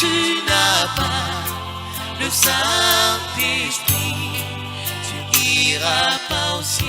tu n'as pas le Saint-Esprit, tu n'iras pas au ciel.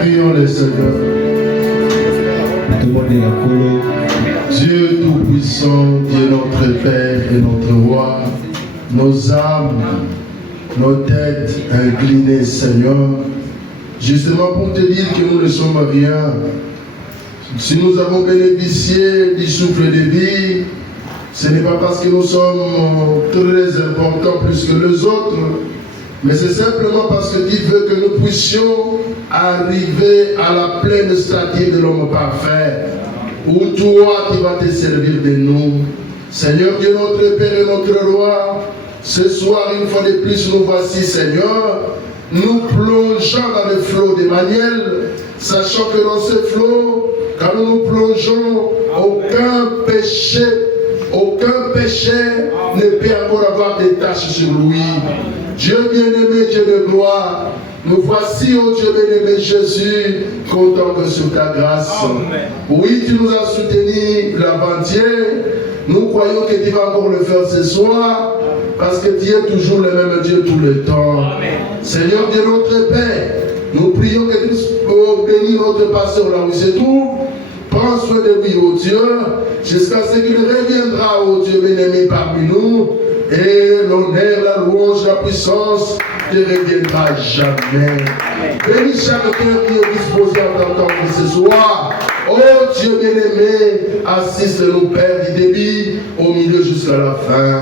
Prions le Seigneur. Dieu Tout-Puissant, Dieu notre Père et notre Roi, nos âmes, nos têtes inclinées, Seigneur, justement pour te dire que nous ne sommes rien. Si nous avons bénéficié du souffle de vie, ce n'est pas parce que nous sommes très importants plus que les autres, mais c'est simplement parce que Dieu veut que nous puissions arriver à la pleine stature de l'homme parfait, où toi tu vas te servir de nous. Seigneur Dieu notre Père et notre Roi, ce soir une fois de plus nous voici, Seigneur, nous plongeons dans le flot d'Emmanuel, sachant que dans ce flot, quand nous nous plongeons, aucun péché ne peut encore avoir des taches sur lui. Dieu bien-aimé, Dieu de gloire, nous voici, ô Dieu bien-aimé Jésus, content que sur ta grâce. Amen. Oui, tu nous as soutenus l'avant-hier. Nous croyons que tu vas encore le faire ce soir, parce que tu es toujours le même Dieu tout le temps. Amen. Seigneur Dieu notre Père, nous prions que tu bénis notre pasteur là où il se trouve. Prends soin de lui, ô Dieu, jusqu'à ce qu'il reviendra, ô Dieu bien-aimé, parmi nous. Et l'honneur, la louange, la puissance ne reviendra jamais. Bénis chaque cœur qui est disposé à t'entendre ce soir. Oh Dieu bien-aimé, assiste-nous, Père du débit, au milieu jusqu'à la fin.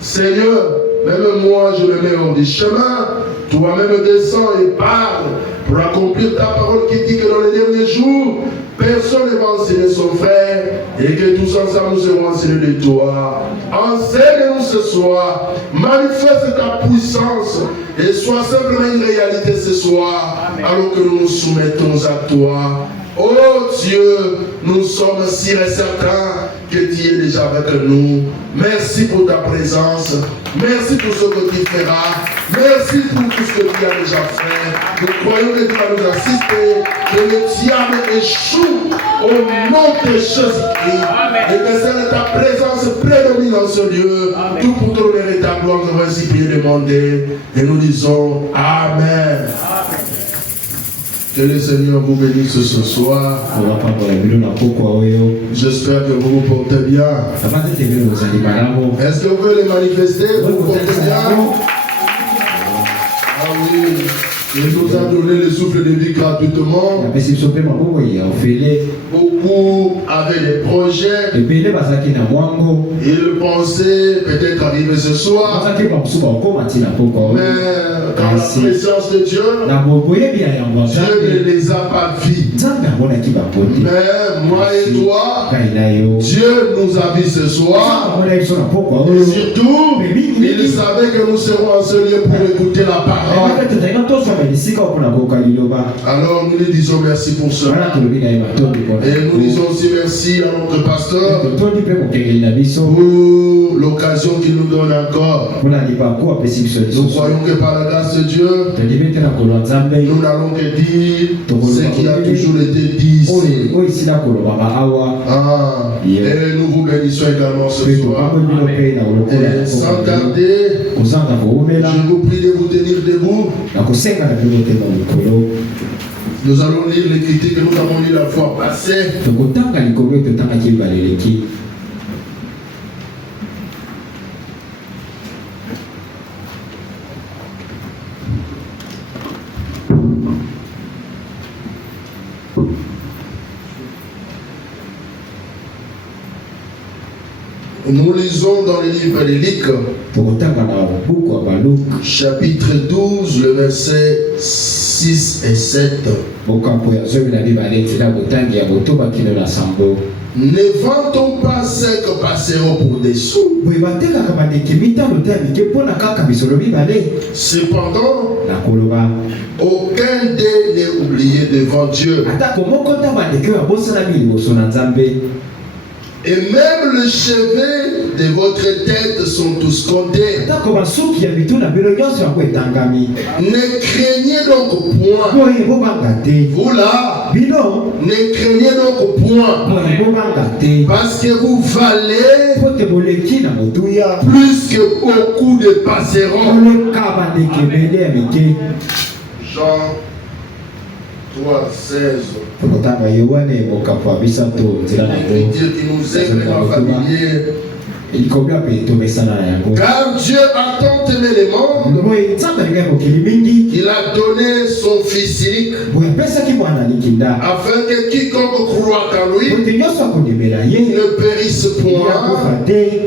Seigneur, même moi, je me mets hors du chemin. Toi-même descends et parle pour accomplir ta parole qui dit que dans les derniers jours, personne ne va enseigner son frère et que tous ensemble nous serons enseignés de toi. Enseigne-nous ce soir, manifeste ta puissance et sois simplement une réalité ce soir. Amen. Alors que nous nous soumettons à toi. Oh Dieu, nous sommes sûrs et certains que tu es déjà avec nous. Merci pour ta présence. Merci pour ce que tu feras. Merci pour tout ce que tu as déjà fait. Nous croyons que tu vas nous assister. Que le diable échoue au nom de Jésus-Christ. Et que celle de ta présence prédomine en ce lieu. Amen. Tout pour ton honneur et ta gloire, nous voici prier demander. Et nous disons Amen. Amen. Que le Seigneur vous bénisse ce soir. J'espère que vous vous portez bien. Est-ce que vous pouvez les manifester? Vous vous portez bien? Ah oui. Il nous a donné le souffle de vie gratuitement. Beaucoup avaient des projets. Ils pensaient peut-être arriver ce soir. Mais dans la présence de Dieu, Dieu ne les a pas vus. Mais moi et toi, Dieu nous a vus ce soir. Et surtout, il savait que nous serons en ce lieu pour écouter la parole. Alors nous lui disons merci pour cela. Et nous disons aussi merci à notre pasteur pour l'occasion qu'il nous donne encore. Nous croyons que par la grâce de Dieu, nous n'allons que dire ce qui a toujours été dit ici. Et nous vous bénissons également ce soir. Et sans tarder, je vous prie de vous tenir debout. Nous allons lire les critiques que nous avons lues la fois passée. Nous lisons dans le livre de Luc, chapitre 12, le verset 6 et 7. Ne vantons pas ceux qui passeront pour des sous. Cependant, aucun d'eux n'est oublié devant Dieu. Et même les cheveux de votre tête sont tous comptés. Ne craignez donc point. Vous là, ne craignez donc point. Parce que vous valez plus que beaucoup de passeront. Jean 3:16. L'écriture qui nous aime les familiers. Car Dieu a tant aimé les mondes qu'il a donné son Fils unique afin que quiconque croit en lui ne périsse point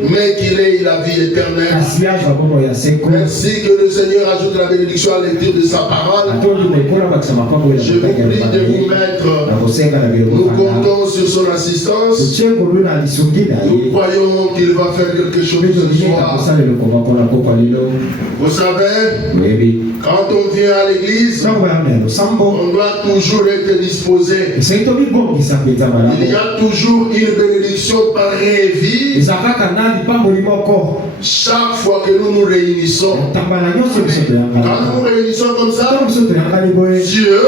mais qu'il ait la vie éternelle. Merci que le Seigneur ajoute la bénédiction à la lecture de sa parole. Je vous prie de vous mettre. Nous comptons sur son assistance. Nous croyons qu'il va faire quelque chose ce soir. Vous savez, quand on vient à l'église, on doit toujours être disposé. Il y a toujours une bénédiction par vie. Chaque fois que nous nous réunissons, quand nous nous réunissons comme ça, Dieu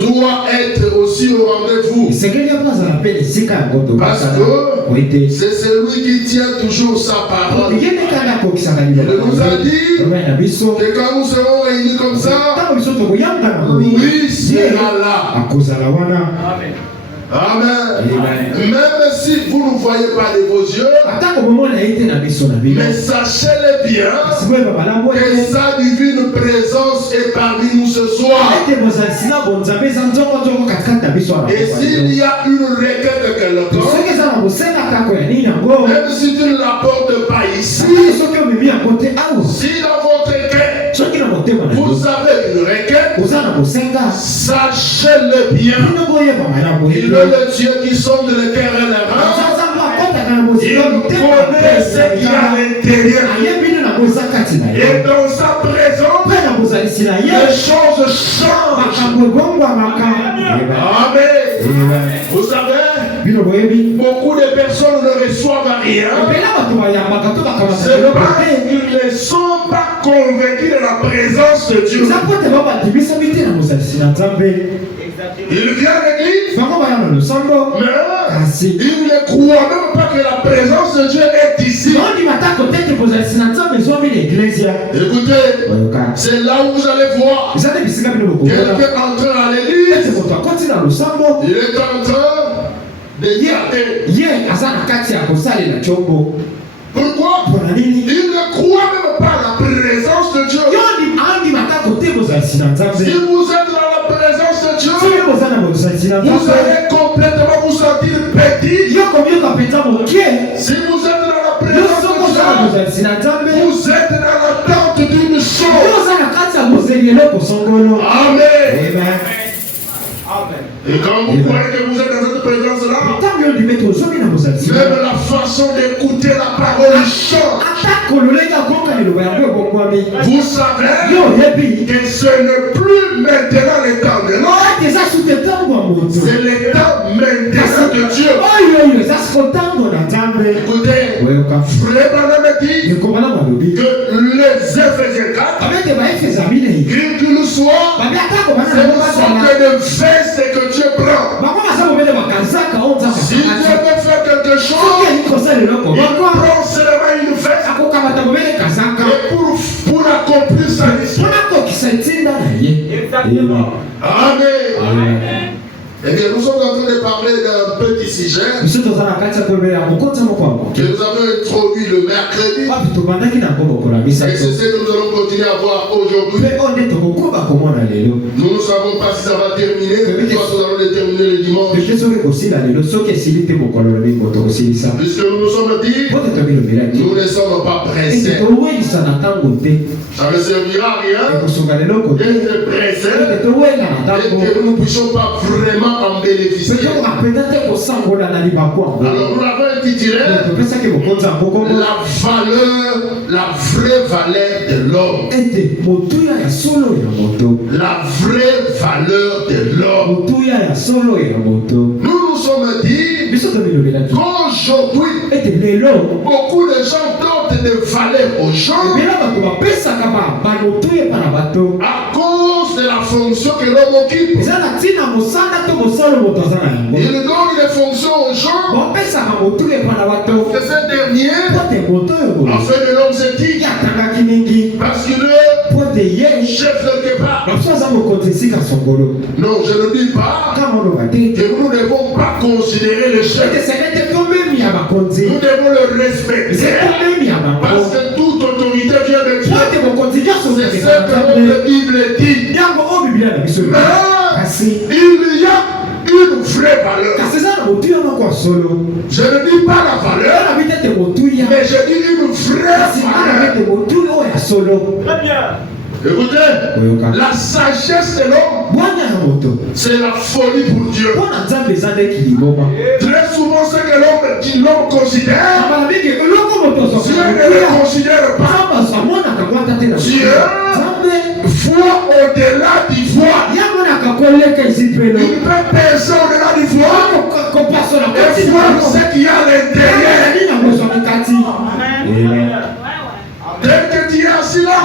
doit être aussi au rendez-vous. Parce que c'est celui qui tient toujours sa parole. Il nous a dit que quand nous serons réunis comme ça, lui sera là. Amen. Même si vous ne voyez pas de vos yeux, mais sachez-le bien que sa divine présence est parmi nous ce soir. Et s'il y a une requête quelque part, même si tu ne l'apportes pas ici, si dans votre requête vous avez une requête, sachez-le bien. Il est le Dieu qui sonde le cœur et les reins. Il connaît ce qu'il y a à l'intérieur. Et dans sa présence, les choses changent. Amen. Vous savez, beaucoup de personnes ne reçoivent rien. C'est parce qu'ils ne sont pas convaincus de la présence de Dieu. Il vient à l'église, mais il ne croit même pas que la présence de Dieu est ici. Écoutez, c'est là où vous allez voir quelqu'un entrant à l'église, il est en train de garder. Pourquoi? Il ne croit même pas à la présence de Dieu. vous êtes dans la présence de Dieu, vous allez complètement vous sentir petit. Si vous êtes dans la présence de Dieu, vous êtes dans l'attente d'une chose. Amen. Et quand vous croyez que vous êtes dans cette présence-là, même la façon d'écouter la parole change. Vous savez que ce n'est plus maintenant le temps de l'homme, c'est le temps maintenant de Dieu. Écoutez, Frère Branham dit que les Éphésiens 4, qu'il nous soit, c'est une sorte de veste que Dieu prend. Si Dieu veut faire quelque chose, il prend seulement une veste pour accomplir sa mission. Amen. Eh bien, nous sommes en train de parler d'un petit sujet que nous avons introduit le mercredi. Et c'est ce que nous allons continuer à voir aujourd'hui. Nous ne savons pas si ça va terminer, mais nous allons le terminer le dimanche. Puisque nous nous sommes dit, nous ne sommes pas pressés. Ça ne servira à rien d'être pressés et que nous ne puissions pas vraiment en bénéficier. Alors nous l'avons intitulé la vraie valeur de l'homme. La vraie valeur de l'homme. Nous nous sommes dit qu'aujourd'hui, beaucoup de gens donnent des valeurs aux gens à cause de la fonction que l'homme occupe. Il donne des fonctions aux gens que ces derniers a fait de l'homme éthique parce qu'il est chef quelque part. Non, je ne dis pas que nous ne devons pas considérer le chef. Nous devons le respecter parce que toute autorité vient de Dieu. C'est ce que la Bible dit. Mais il y a une vraie valeur. Je ne dis pas la valeur, mais je dis une vraie valeur. Très bien. Écoutez, la sagesse de l'homme, c'est la folie pour Dieu. Très souvent, ce que l'homme considère, Dieu ne le considère pas. Dieu voit au-delà du voile. Il peut penser au-delà du voile et voir ce qu'il y a à l'intérieur. Dès que tu es assis là,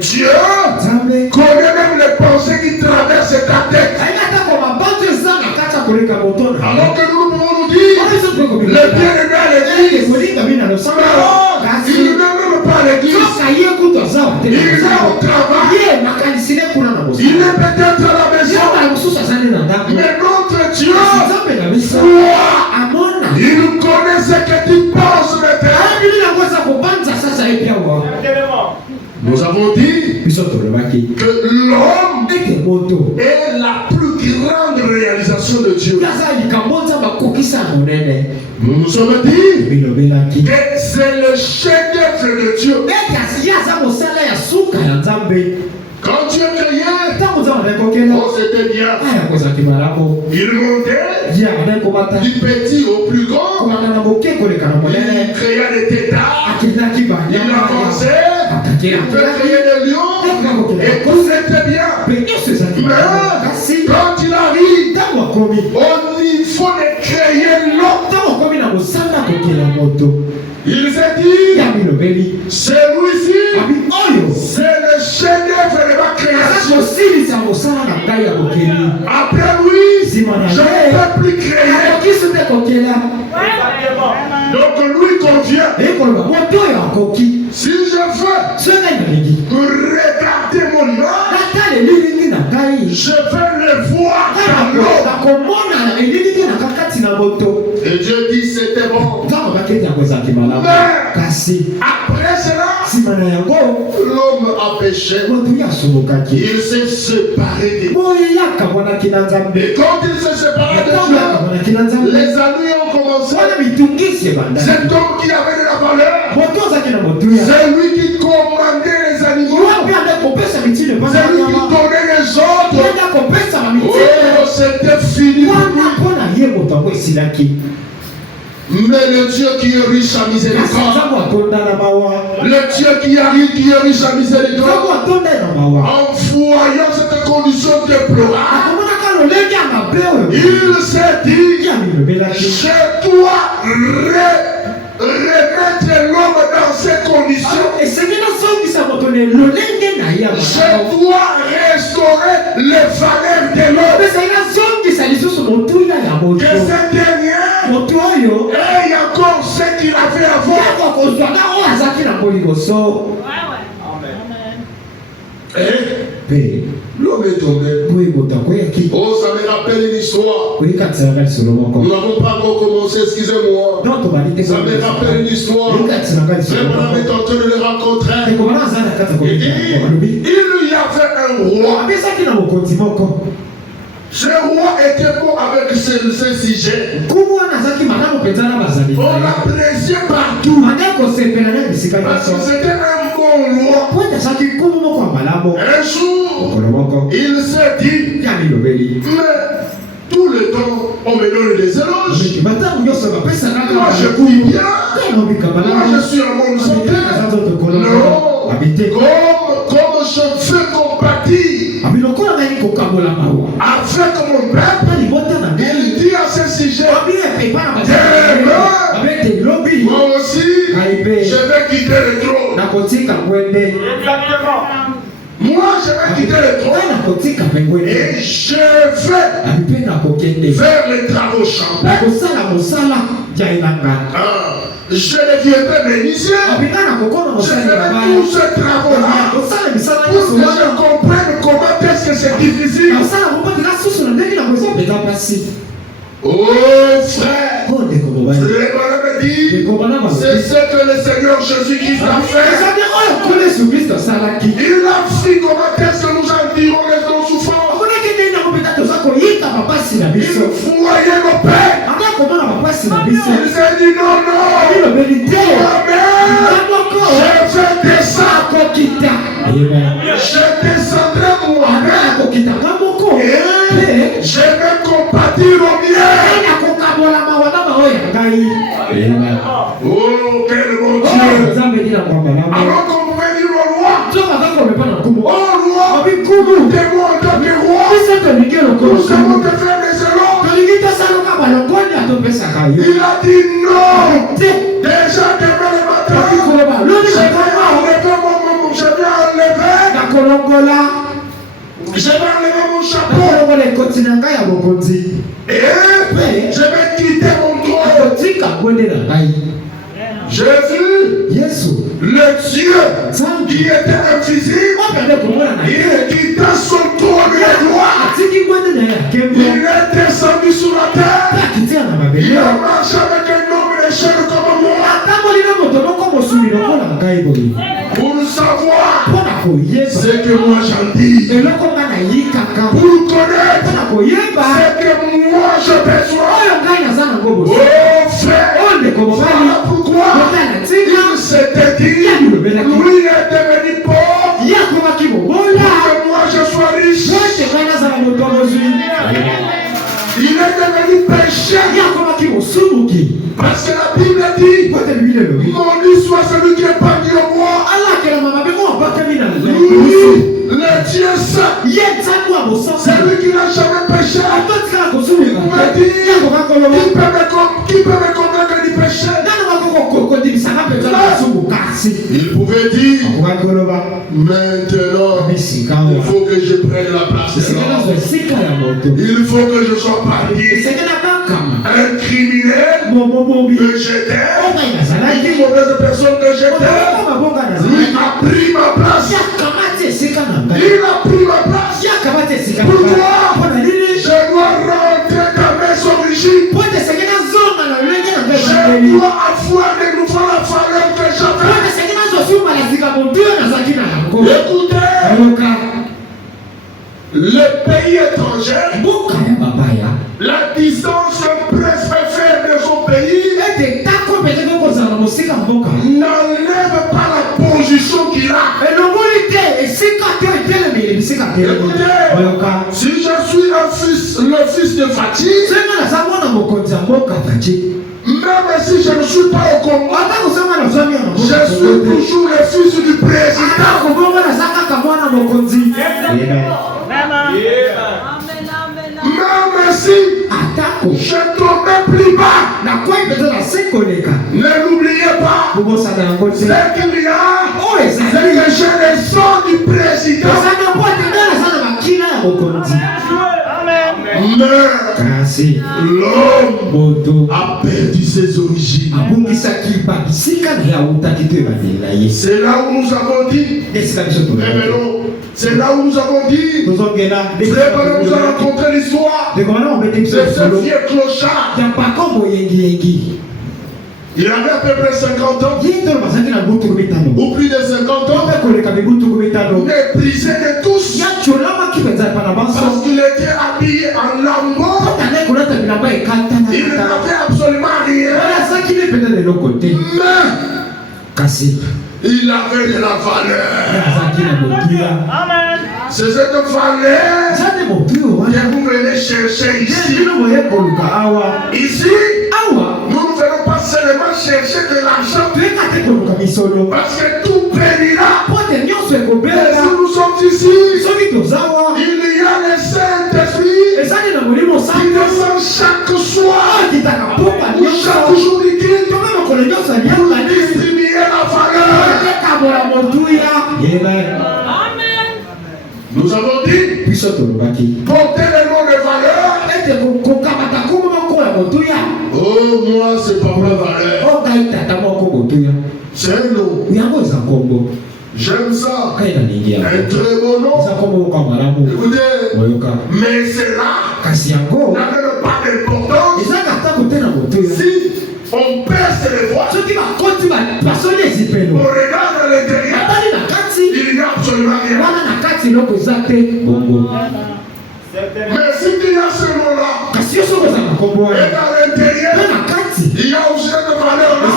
Dieu connaît même les pensées qui traversent ta tête. Alors que nous pouvons nous dire, le bien-aimé à l'église, il ne même pas à l'église, il est au travail, il est peut-être à la maison, mais notre Dieu, il connaît ce que tu penses maintenant. Nous avons dit que l'homme est la plus grande réalisation de Dieu. Nous nous sommes dit que c'est le chef-d'œuvre de Dieu. Quand Dieu créait, on s'était bien. Il montait du petit au plus grand. Il créait des tétards. Il avançait. Il peut créer des lions. Et tout c'était bien. Mais quand il arrive au niveau de créer l'homme, il s'est dit, celui-ci, c'est le chef-d'œuvre de ma création. Après lui, je ne peux plus créer. Donc lui convient. Si je veux regarder mon âme, je veux le voir dans l'eau. Et Dieu dit, c'est était bon. Mais après cela, l'homme a péché. Il s'est séparé de Dieu. Et quand il s'est séparé de Dieu, les années ont commencé. Cet homme qui avait de la valeur, c'est lui qui commandait les animaux. C'est lui qui donnait les ordres. Oh, c'était fini pour lui. Mais le Dieu qui est riche à miséricorde, le Dieu qui arrive, qui est riche à miséricorde, en voyant cette condition déplorable, il s'est dit, je dois remettre l'homme dans ces conditions. Je dois restaurer les valeurs de l'homme. Que cette dernière ait encore ce qu'il avait avant. L'homme est tombé. Oh, ça me rappelle une histoire. Nous n'avons pas encore commencé, excusez-moi. Ça me rappelle une histoire. Vraiment, on est en train de le rencontrer. Il y avait un roi. Ce roi était bon avec ce sujet. On l'appréciait partout. Parce que c'était un bon roi. Un jour, il s'est dit, mais tout le temps, on me donne des éloges. Moi, je vis bien. Moi, je suis en bonne santé. Non. Comme je veux compatir avec mon peuple, il dit à ce sujet, moi aussi, je vais quitter le trône. Exactement. Moi, je vais quitter le trône et je vais faire les travaux champions. Je deviendrai bénitier. Je ferai tous ces travaux-là pour que je comprenne comment est-ce que c'est difficile. Oh frère, me dit, c'est ce que le Seigneur Jésus-Christ a fait. Il a fait comment est-ce que nous en dirons les nos souffrances. Il voyait nos pères. Il s'est dit non, je vais descendre. Je descendrai moi-même et je vais compatir au mien. Oh, quel bon Dieu. Alors qu'on pouvait dire au roi, oh roi, t'es moi en tant que roi, nous avons te faire les éloges. Il a dit non. Déjà demain le matin, je vais enlever mon chapeau. Et je vais quitter mon trône. Jésus, le Dieu qui était invisible, il quitta son trône de gloire. Il est descendu sur la terre. Il a marché avec un homme de chair comme moi. Pour savoir ce que moi j'en dis. Pour connaître ce que moi je besoin. Oh frère, voilà pourquoi il s'était dit, lui est devenu pauvre pour que moi je sois riche. Il est devenu péché parce que la Bible dit, maudit soit celui qui est parti au bois. Lui, le Dieu saint, celui qui n'a jamais péché, me dit, qui peut me convaincre du péché? Il pouvait dire, maintenant, il faut que je prenne la place de l'homme. Il faut que je sois parti. Un criminel que j'étais, une mauvaise personne que j'étais, lui a pris ma place. Il a pris ma place. Pourquoi? Je dois rentrer dans mes origines. Je dois avoir de nouveau la valeur que j'avais. Écoutez, le pays étranger, la distance presque faire de son pays n'enlève pas la position qu'il a. Écoutez, si je suis le fils de Fatih, même si je ne suis pas au combat, je suis toujours le fils du président. Même si je tombais plus bas, ne l'oubliez pas, c'est qu'il y a, c'est que j'ai le sang du président. Mais l'homme a perdu ses origines. C'est là où nous avons dit, c'est là où nous avons dit, nous avons rencontré l'histoire de ce vieux clochard. Il avait à peu près 50 ans, ou plus de 50 ans, méprisé de tous, parce qu'il était habillé en lambeau. Il n'avait absolument rien, mais il avait de la valeur. C'est cette valeur que vous venez chercher ici. Ici, nous ne venons pas seulement chercher de l'argent, parce que tout périra. Mais si nous sommes ici, il y a le Saint-Esprit qui descend chaque soir ou chaque jour du culte pour distribuer la valeur. Nous avons dit porter le nom de valeur. Oh, moi, c'est pas ma valeur. C'est un nom. J'aime ça. Un très beau nom. Écoutez, mais c'est là n'a même pas d'importance. Si on perce les voix, on regarde à l'intérieur, il n'y a absolument rien. Mais si il y a ce nom-là, et dans l'intérieur, il y a aussi cette valeur-là,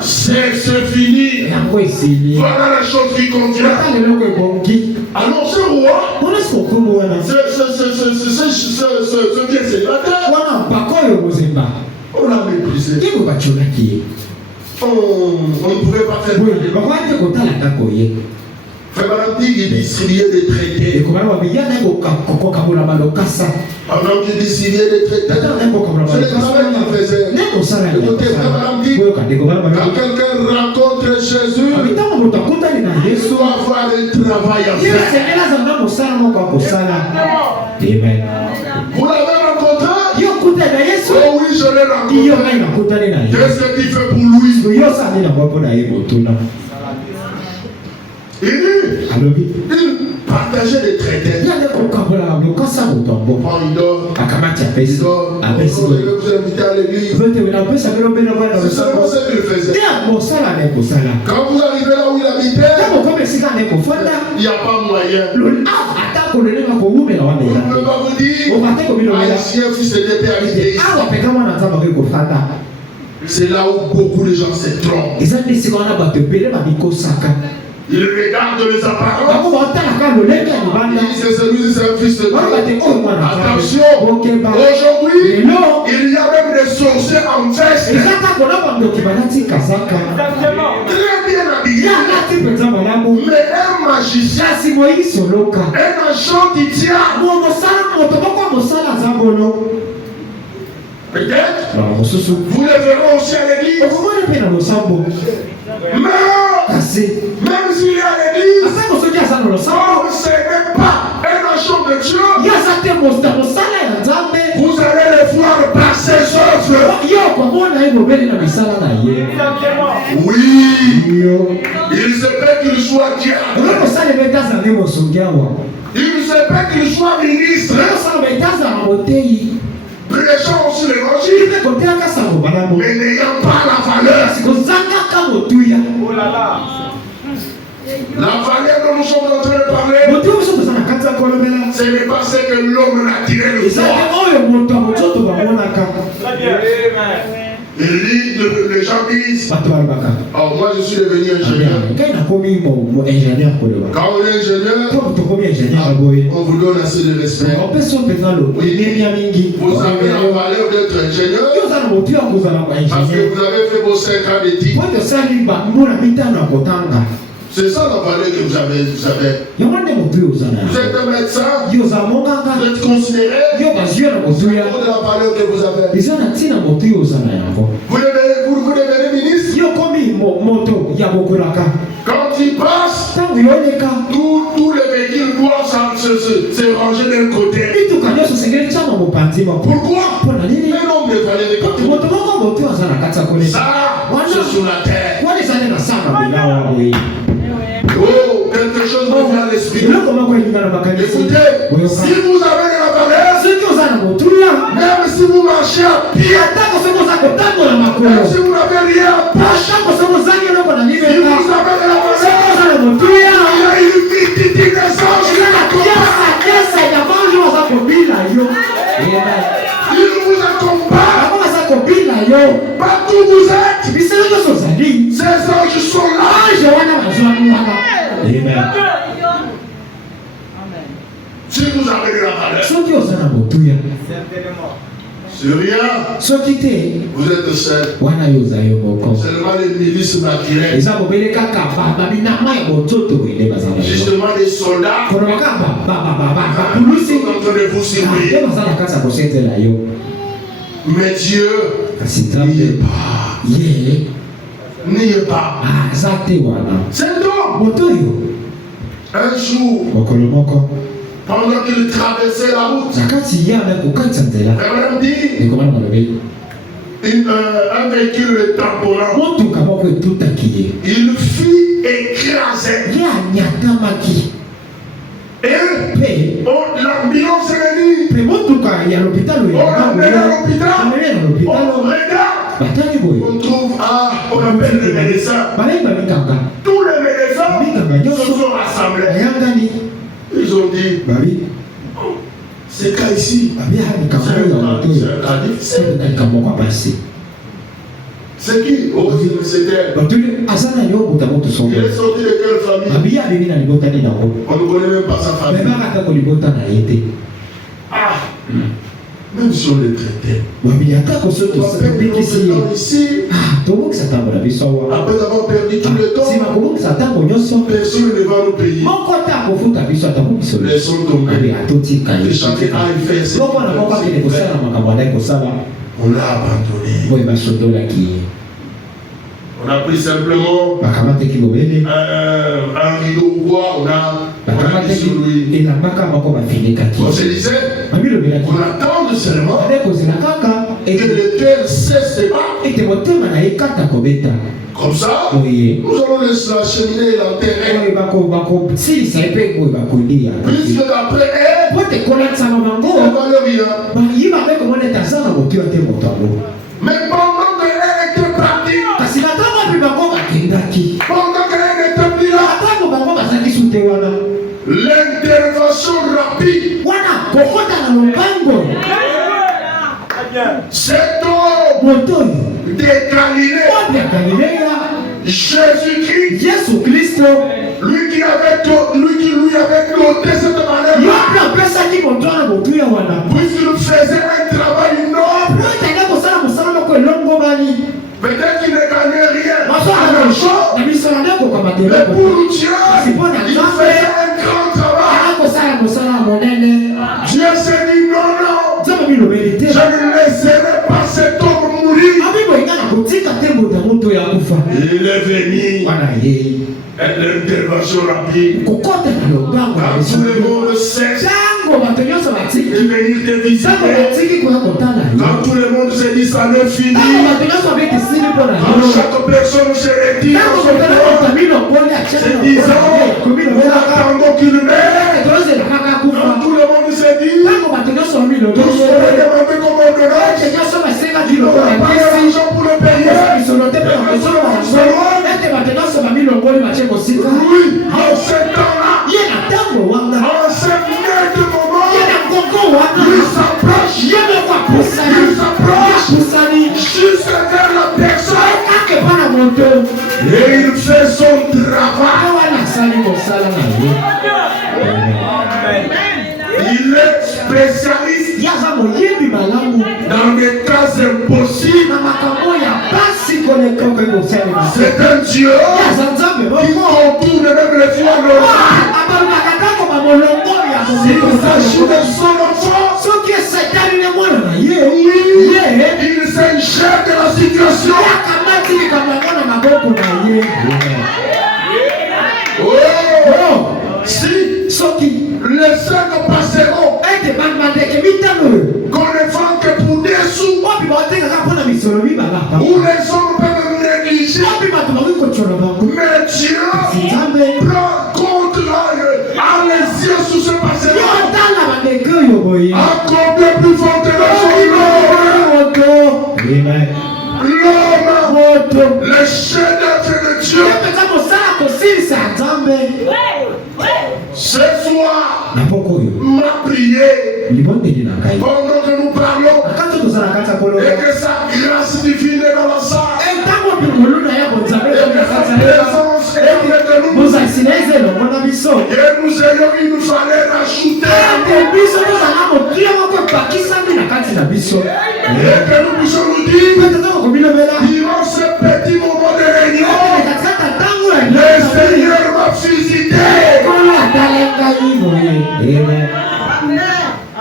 c'est fini. Voilà la chose qui convient. Alors ce roi, ce vieux célibataire, on l'a méprisé. On ne pouvait pas faire. Frère Madame dit qu'il distribuait des traités. Pendant qu'il distribuait des traités, c'est le travail qu'il faisait. Écoutez, Frère Madame dit, quand quelqu'un rencontre Jésus, il doit avoir un travail à faire. Vous l'avez rencontré? Oh oui, je l'ai rencontré. Qu'est-ce que tu fais pour lui? Il partageait des traités. Quand il dort, vous invitez à l'église. C'est seulement ça qu'il faisait. Quand vous arrivez là où il habitait, il n'y a pas moyen. Vous ne pouvez pas vous dire, Haïtien fils de Dieu habité ici. C'est là où beaucoup de gens se trompent. Il regarde les apparences. Il dit c'est celui-ci, c'est un fils de Dieu. Attention, aujourd'hui, il y a même des sorciers en veste. Très bien habillés. Mais un magicien, un agent du diable. Peut-être, vous le verrez aussi à l'église. Mais, même s'il est à l'église, on ne sait même pas un agent de Dieu. Vous allez le voir par ses œuvres. Oui, il se peut qu'il soit diable. Il se peut qu'il soit ministre. prêchant aussi l'évangile, mais n'ayant pas la valeur. Oh là là. La valeur dont nous sommes en train de parler, ce n'est pas ce que l'homme naturel voit. Très bien. Les gens disent, oh, moi je suis devenu ingénieur. Quand on est ingénieur, on vous donne assez de respect. Vous avez la valeur d'être ingénieur parce que vous avez fait vos 5 ans d'éthique. C'est ça la valeur que vous avez. Vous êtes un médecin, vous êtes considéré, c'est de la valeur que vous avez. Vous devenez ministre. Quand il passe, tous les véhicules doivent se ranger d'un côté. Pourquoi? Un homme de valeur de côté. Ça, c'est sur la terre. Oh, quelque chose me vient à l'esprit. Écoutez, si vous avez de la valeur, même si vous marchez à pied, même si vous n'avez rien à poche, si vous avez de la valeur, il y a une multitude de anges qui vous accompagnent. Partout où vous êtes, ces anges sont là. Amen. Si vous avez de la valeur, c'est rien. Vous êtes seul. Seulement les milices naturelles. Justement les soldats sont en train de vous servir. Mais Dieu n'y est pas. N'y est pas. C'est donc un jour, pendant qu'il traversait la route, un véhicule tamponant, il fut écrasé. Et l'ambulance est venue. On l'emmène à l'hôpital. On regarde. On trouve, on appelle les médecins. Tous les médecins se sont rassemblés. Ils ont dit, c'est cas ici. C'est qui? Oh, c'est elle. Il est sorti de quelle famille? On ne connaît même pas sa famille. Même si on les traitait. On va perdre notre temps ici. Après avoir perdu tout le temps, personne ne va nous payer. Laissons tomber. Et chacun a fait ce qu'il on l'a abandonné. On a pris simplement un rideau ou quoi, on a mis sur lui. On se disait, on attend seulement que le cœur cesse de battre. Comme ça, nous allons laisser la cheminée et l'enterrer. Puisque d'après elle, on va le rien. Mais pendant qu'elle était partie, pendant qu'elle était plus là, l'intervention rapide, cet homme de Galilée, Jésus-Christ, lui qui lui avait noté cette valeur, puisqu'il faisait un travail noble, peut-être qu'il ne gagnait rien à l'argent, mais pour Dieu, il faisait un grand travail. Dieu s'est dit non, je ne laisserai pas cet homme mourir. Il est venu. L'intervention rapide. Quand tout le monde sait de venir te visiter, quand tout le monde se dit ça ne finit, quand chaque personne se retire se disant nous attendons qu'il meure, quand tout le monde se dit tous on va demander comment on Et il fait son travail. Il est spécialiste dans les cas impossibles. C'est un Dieu qui contourne même les fois s'il s'agit de son enfant, il s'injecte dans la situation. Oh, si les cinq passeront, qu'on ne vend que pour des sous, ou les hommes peuvent négliger, mais Dieu prend compte à les yeux sous ce passeront. Encore bien plus fortement l'homme, le chef-d'œuvre de Dieu. Ce soir, m'a prié pendant que nous parlons et que sa grâce divine est dans la salle. Et que sa présence est avec nous. Et nous ayons, il nous fallait rajouter. Et que nous puissions nous dire, durant ce petit moment de réunion, le Seigneur m'a visité.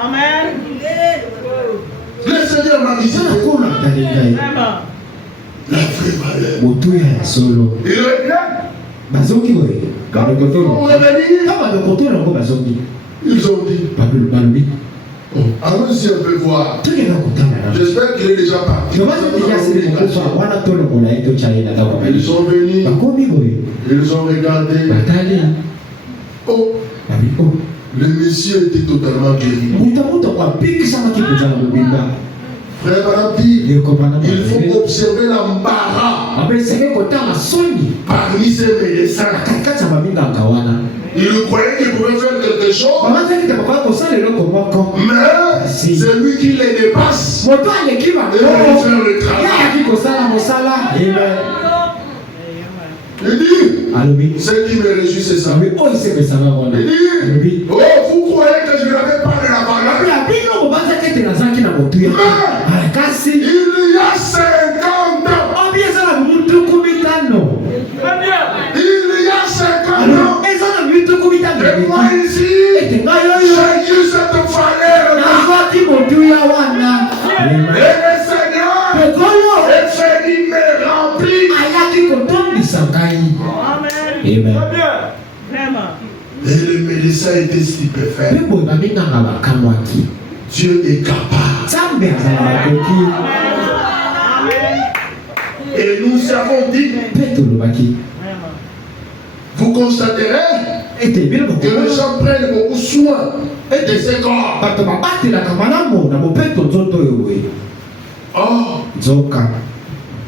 Amen. Le Seigneur m'a visité. La vraie valeur. Il est bien. Quand ils vont revenir, ils ont dit, oh, allons-y un peu voir. J'espère qu'il est déjà parti. Ils sont venus, ils ont regardé. Oh, le monsieur était totalement guéri. Frère Barabdi, il faut observer l'embarras parmi ces médecins. Il croyait qu'il pouvait faire quelque chose, mais c'est lui qui les dépasse. Et il faire le travail. Il dit, ce qui me réjouit, c'est ça. Il dit, oh, vous croyez que je n'avais pas de la valeur? Mais il y a 50 ans, il y a 50 ans, et moi ici, j'ai eu cette valeur. Et le Seigneur est venu me remplir. Amen. Et le médecin était stupéfait. Dieu est capable. Et nous avons dit, vous constaterez que les gens prennent beaucoup soin de ces corps. Or,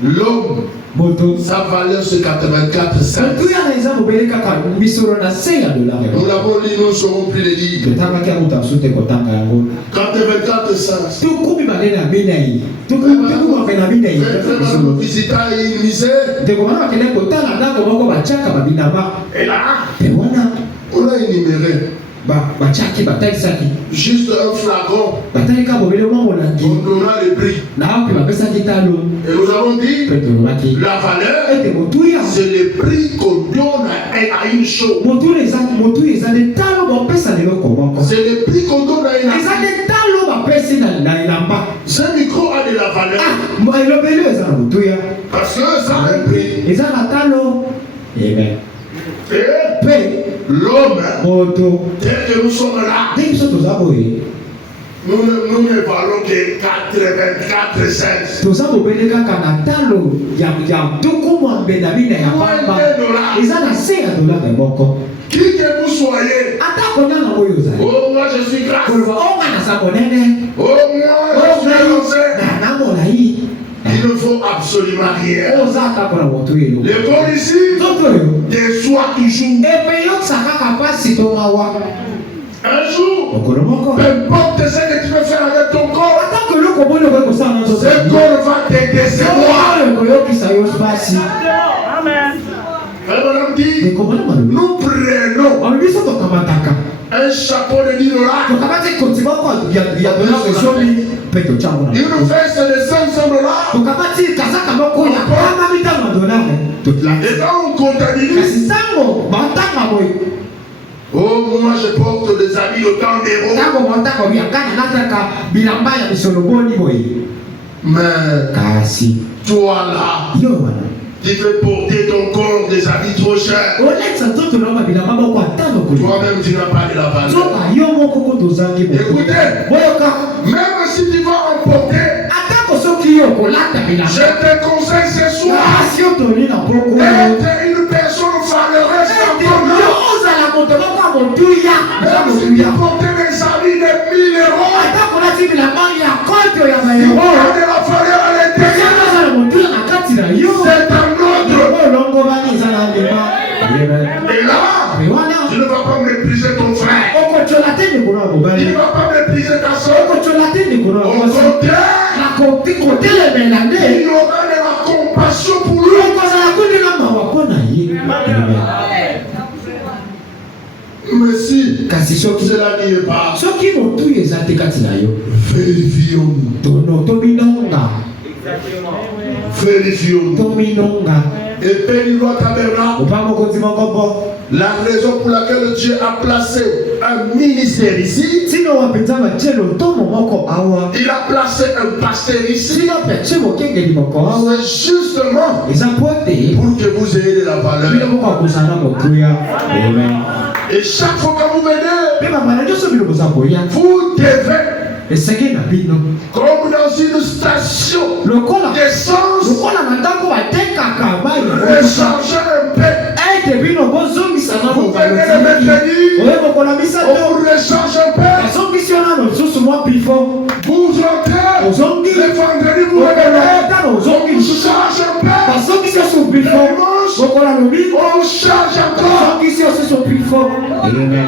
l'homme, sa valeur c'est 84 cents. Nous l'avons dit, nous ne saurons plus le dire. 84 cents. Visita une misère. Et là, on a énuméré juste un flacon. On donna le prix. Et nous avons dit, la valeur, c'est le prix qu'on donne à une chose. C'est le prix qu'on donne à une chose. Ce micro a de la valeur. Parce que ça a un prix. Et l'homme, tel que nous sommes là, nous ne valons que 84 cents. Qui que vous soyez, oh moi je suis grâce, oh moi je suis lancé. Il ne faut absolument rien. Le corps ici déçoit toujours. Un jour, peu importe ce que tu peux faire avec ton corps, ce corps va te décevoir. koyokisa yo basi. Madame dit, nous prenons Wamebisa tokamataka. un chapeau de 10 $. Tokamate kotima kwa ya dola zomi peto changu na. Une veste de 500 $. Tokamati kasaka moko ya kama mitano dola. Et là on comptabilise. Kasi sango batanga boy. Oh, moi je porte des habits de temps d'héros. Tango batanga biangana nataka bilamba ya bisoloboni boy. Mais Kasi toi là, yo wana. tu fais porter ton corps des habits trop chers. Olexa toto na bilamba moko atano ko. Toi-même tu n'as pas de la valeur. Toka yo moko ko tozangi boy. Écoutez, Boyoka. même si tu vas emporter, Atako soki yo kolata bilamba. je te conseille ce soir Kasi yo toli na poko. d'être une personne valeureuse dans ton âme. Même si tu portais des habits de 1000 €, tu as de la valeur à l'intérieur. C'est un ordre. Et là, tu ne vas pas mépriser ton frère. Tu ne vas pas mépriser ta soeur. Au contraire, il y aura de la compassion pour lui. Mais si cela n'y est pas, vérifions-nous. Vérifions-nous. Et bénis-toi tabernacle. La raison pour laquelle Dieu a placé un ministère ici, il a placé un pasteur ici, c'est justement pour que vous ayez de la valeur. Et chaque fois que vous venez, vous devez, comme dans une station d'essence, recharger un peu. Vous venez le mercredi, on vous recharge un peu. Vous entrez, le vendredi vous revenez, on vous charge un peu. Le dimanche, on charge encore. Amen.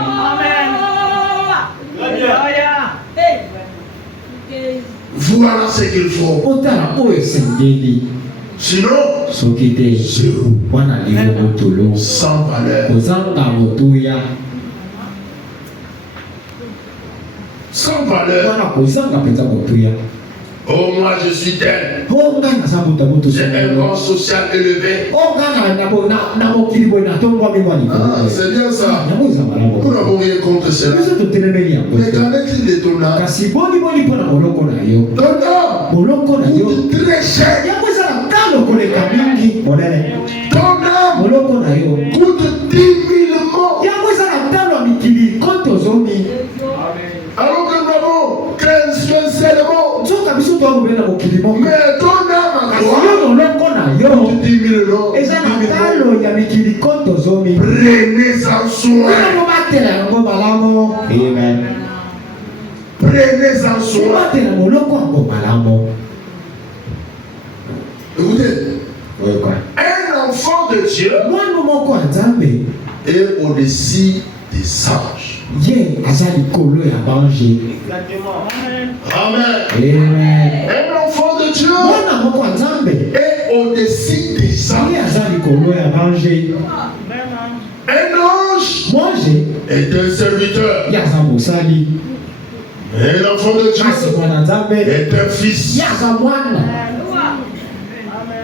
Voilà ce qu'il faut. Sinon, zéro. Sans valeur. Sans valeur. Oh, moi je suis tel. J'ai un rang social élevé. Ah, c'est bien ça. Nous n'avons rien contre cela. Mais qu'en est-il de ton âme? Ton âme coûte très cher. Ton âme coûte 10 000 morts. Alors que nous avons 15 éléments. Mais ton âme à toi coûte 10 000 €. Prenez-en soin. Amen. Prenez-en soin. Écoutez, un enfant de Dieu est au-dessus des anges. Amen. Un enfant de Dieu est au-dessus des anges. Un ange est un serviteur. Un enfant de Dieu est un fils.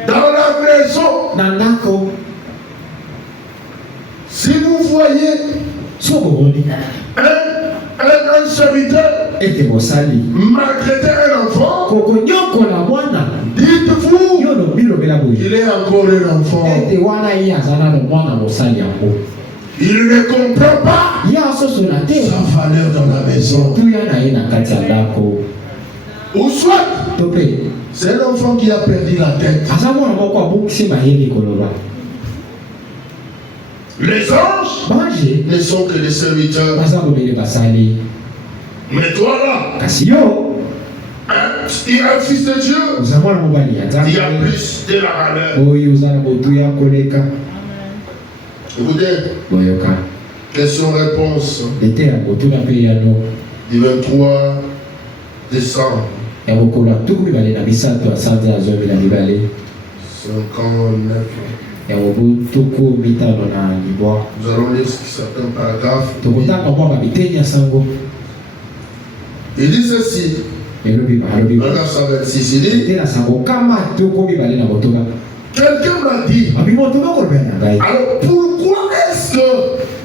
Dans la maison, si vous voyez un serviteur maltraiter un enfant, dites-vous qu'il est encore un enfant. Il ne comprend pas sa valeur dans la maison. Ou soit c'est l'enfant qui a perdu la tête. Les anges ne sont que des serviteurs. Mais toi là, il y a un fils de Dieu, il y a plus de la valeur. Écoutez, question-réponse du 23 décembre. 59. Ya wabu tuku mita dona libwa. Nous allons lire certains paragraphes. Tukuta kwa ba bitenya sango. Il dit ceci. Paragraphe 126, il dit. Tena sango kama tuku bibale na botoka. Quelqu'un m'a dit. Alors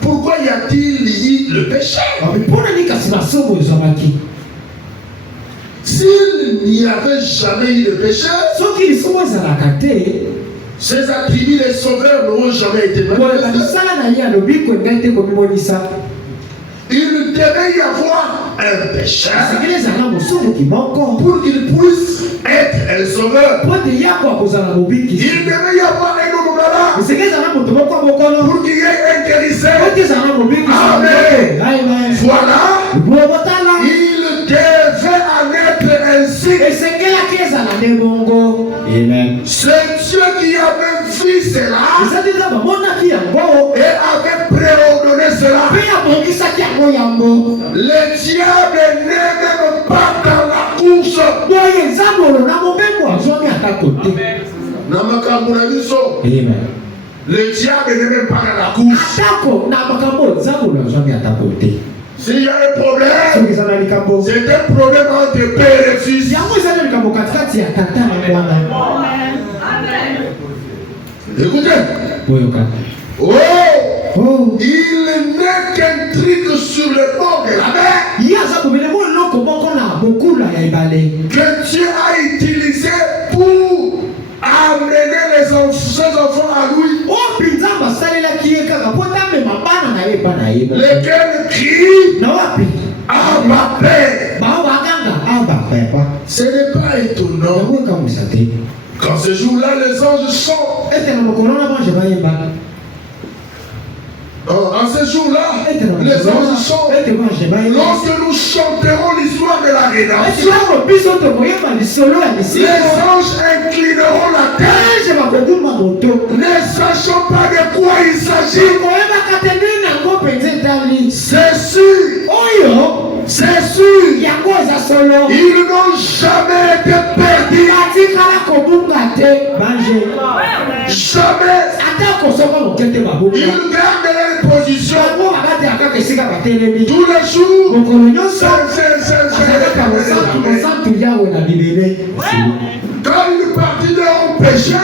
pourquoi y a-t-il le péché? S'il n'y avait jamais eu de péché, ces attributs des sauveurs n'auront jamais été manifestés. Il devait y avoir un péché pour qu'il puisse être un sauveur. Il devait y avoir un homme malade pour qu'il y ait un guérisseur. Amen. Voilà. Il devait en être ainsi. Amen. C'est Dieu qui avait vu cela et avait préordonné cela. Le diable n'est même pas dans la course. Amen. Le diable n'est même pas dans la course. S'il y a un problème, c'est un problème entre père et fils. Écoutez. Oh, il n'est qu'un truc sur le bord de la mer que Dieu a utilisé pour amener ses enfants à lui. Lesquels crient Abba Père. Ce n'est pas étonnant. Quand ce jour-là, les anges chantent. En ce jour-là, les anges chantent. Lorsque nous chanterons l'histoire de la rédemption, les anges inclineront la tête, ne sachant pas de quoi il s'agit. C'est sûr. C'est sûr. Ils n'ont jamais été perdus. Jamais. Ils gardent leur position. Tous les jours. Quand une partie de leur péché,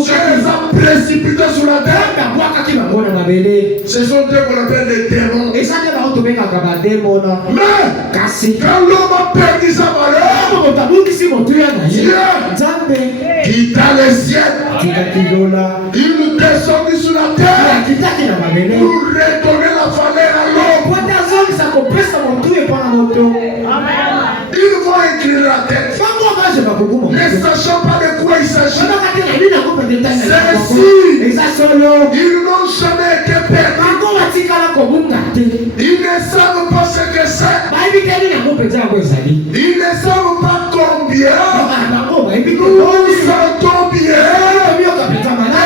Dieu les a précipités sur la terre. Ce sont eux qu'on appelle les démons. Mais quand l'homme a perdu sa valeur, Dieu quitta les cieux. Il nous descendit sur la terre pour redonner la valeur à l'homme. Ils vont écrire la tête, ne sachant pas de quoi il s'agit. C'est sûr. Ils n'ont jamais été perdus. Ils ne savent pas ce que c'est. Ils ne savent pas combien nous sentons bien de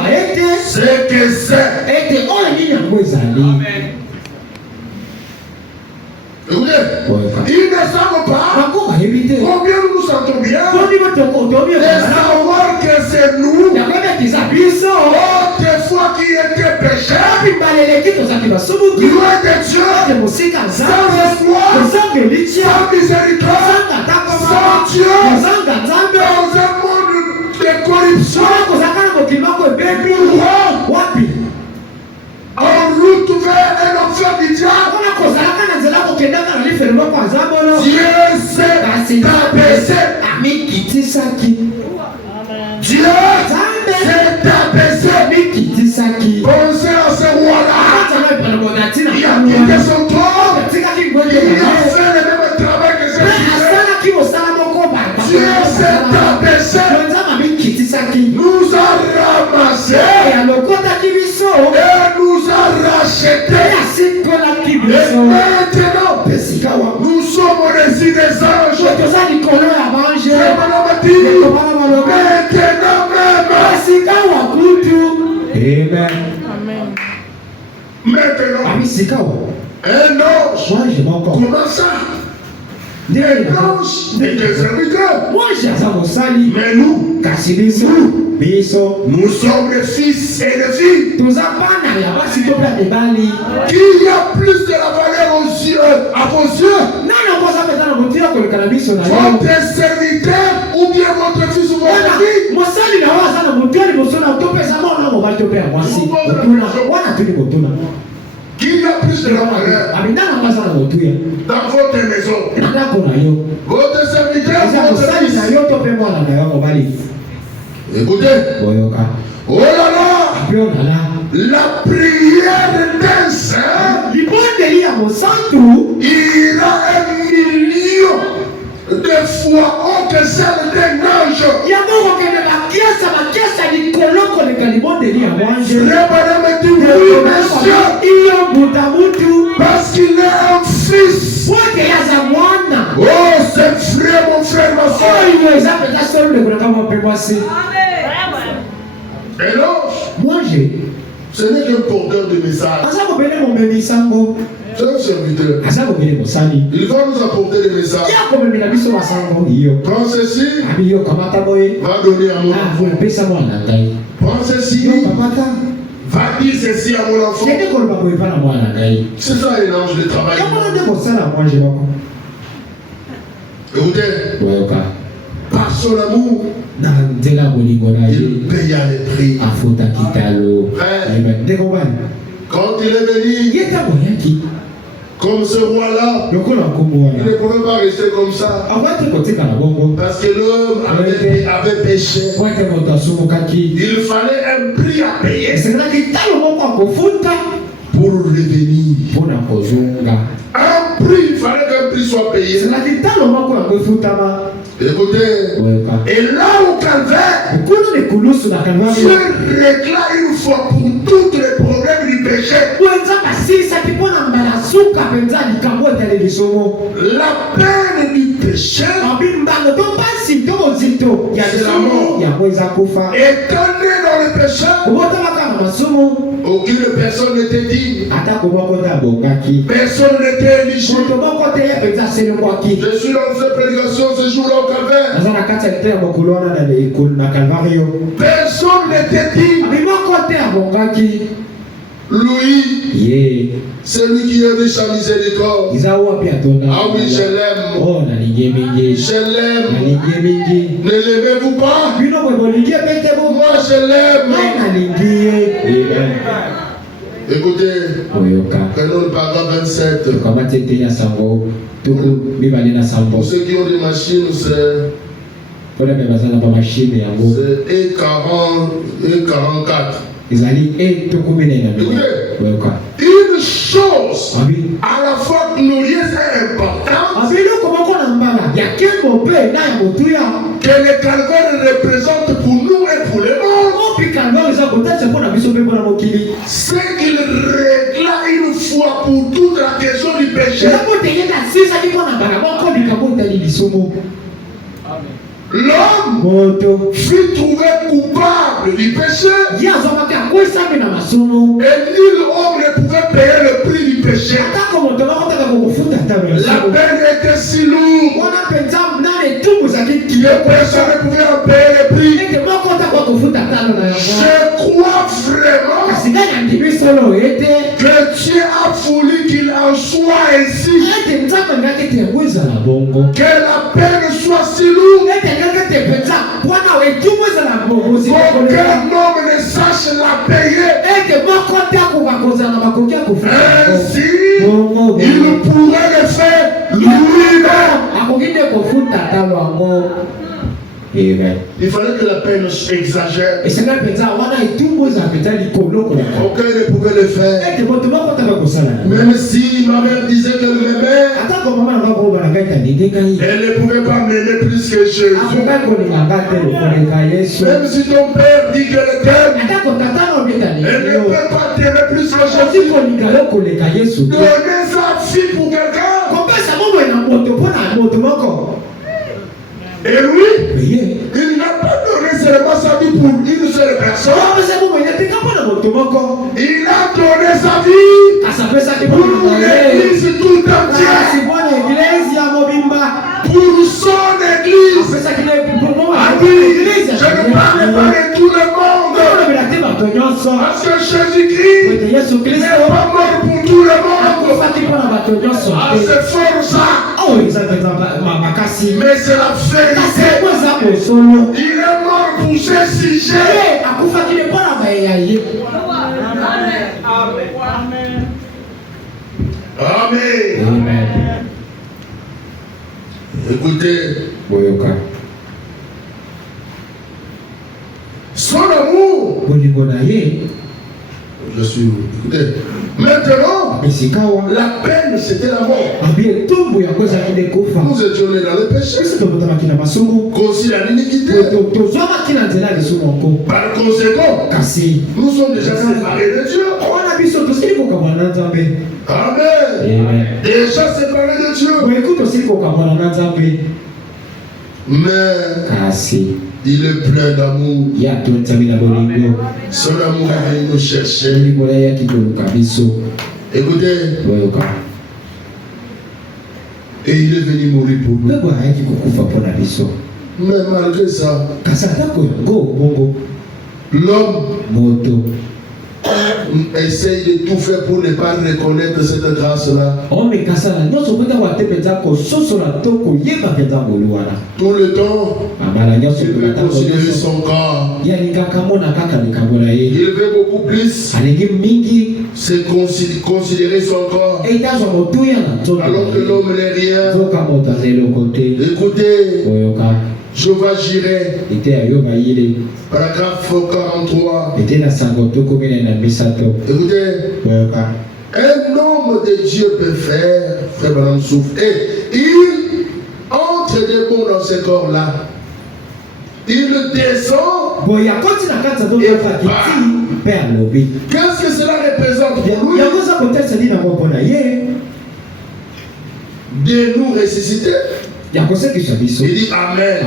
savoir ce que c'est. Ils ne savent pas combien nous nous sentons bien de savoir que c'est nous autrefois qui étaient pécheurs, loin de Dieu, sans espoir, sans miséricorde, sans Dieu, dans un monde de corruption, en route vers un enfer du diable. Dieu s'est abaissé. Dieu s'est abaissé. Pensez à ce roi-là. Il a quitté son trône. Il a fait le même travail que Jésus. Dieu s'est abaissé. Nous a ramassé. Et nous a racheté. Et maintenant, nous sommes récits des anges. Maintenant, un ange, comment ça? des anges et des serviteurs. Mais nous, nous sommes les fils et les filles. Qui a plus de la valeur aux yeux, à vos yeux? Votre serviteur ou bien votre fils ou votre fille? Qui a plus de la valeur dans votre maison? Votre serviteur ou votre fils? Écoutez. Oh là là! La prière d'un saint ira 1 million de fois haut que celle d'un ange. Parce qu'il est un fils. Oh, c'est frère, mon frère, ma soeur. Et l'ange, ce n'est qu'un porteur de message. C'est un serviteur. Il va nous apporter des messages. Prends ceci, va donner à mon enfant. Prends ceci, va dire ceci à mon enfant. C'est ça un ange de travail. Écoutez, par son amour, il paya les prix. Quand il est venu, comme ce roi-là, il ne pouvait pas rester comme ça. Parce que l'homme avait péché. Il fallait un prix à payer pour revenir. Un prix, il fallait qu'un prix soit payé. Écoutez, et là au calvaire, Dieu régla une fois pour toutes les problèmes du péché. La peine du péché, c'est la mort. Étonné dans le péché, aucune personne n'était digne. Personne n'était éligible. Je suis dans cette prédication ce jour-là au calvaire. Personne n'était digne. Louis, celui qui est riche en miséricorde. Ah oui, je l'aime. Je l'aime. Ne l'aimez-vous pas? Moi, je l'aime. Écoutez, prenons le paragraphe 27. Pour ceux qui ont des machines, c'est E44. Une chose à la fois glorieuse et importante que le calvaire représente pour nous et pour les morts, c'est qu'il régla une fois pour toute la question du péché. L'homme fut trouvé coupable du péché et nul homme ne pouvait payer le prix du péché. La peine était si lourde que personne ne pouvait en payer le prix. Je crois vraiment que Dieu a voulu qu'il en soit ainsi, que la peine soit si lourde qu'aucun homme ne sache la payer. Ainsi, il pourrait le faire lui-même. Il fallait que la peine s'exagère. Aucun ne pouvait le faire. Même si ma mère disait qu'elle m'aimait, elle ne pouvait pas m'aimer plus que Jésus. Même si ton père dit qu'elle t'aime, elle ne peut pas t'aimer plus que Jésus. Donner sa fille pour quelqu'un. Et lui, il n'a pas donné seulement sa vie pour une seule personne, Il a donné sa vie pour l'église tout entière. Pour son église. A dit, je ne parle pas de tout le monde. Parce que Jésus-Christ n'est pas mort pour tout le monde. Ah, c'est fort ça. Mais c'est la vérité. Il est mort pour ce sujet. Amen. Amen. Écoutez, Boyoka. son amour. Je suis. Écoutez, maintenant, la peine c'était la mort. Nous étions nés dans le péché. Conçus dans l'iniquité. Par conséquent, nous sommes déjà séparés de Dieu. Amen. Déjà séparés de Dieu. Mais il est plein d'amour. Son amour est venu nous chercher. Écoutez. Et il est venu mourir pour nous. Mais malgré ça, l'homme essaye de tout faire pour ne pas reconnaître cette grâce-là. Tout le temps, il veut considérer son corps. Il veut beaucoup plus considérer son corps. Alors que l'homme n'est rien. Écoutez, Jéhovah Jireh, paragraphe 43. Écoutez, un homme de Dieu peut faire, frère Madame Souf, et il entre des bons dans ce corps-là. Il descend et part. Qu'est-ce que cela représente pour lui? De nous ressusciter. Il dit Amen.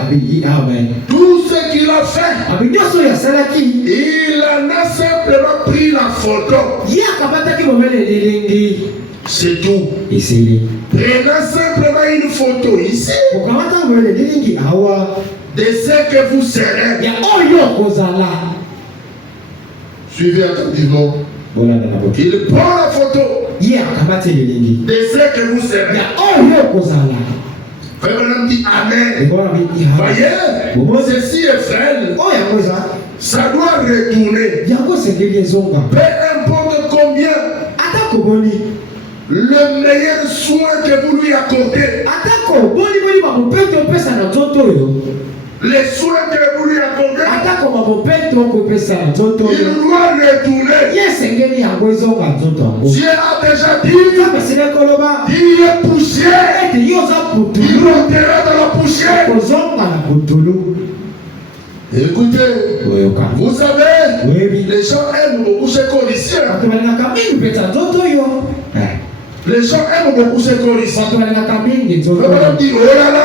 Tout ce qu'il a fait, il en a simplement pris la photo. C'est tout. Prenez simplement une photo ici de ce que vous serez. Suivez attentivement. Il prend la photo de ce que vous serez. Frère Madame dit Amen. Voyez, ceci est frêle. Ça doit retourner. Peu importe combien. Le meilleur soin que vous lui accordez. Les soins que vous lui accordez, il doit retourner. Dieu a déjà dit, il est poussière. Il montera dans la poussière. Écoutez, vous savez, les gens aiment beaucoup ce colissier. Les gens aiment beaucoup ce colissier. On dit, oh là là,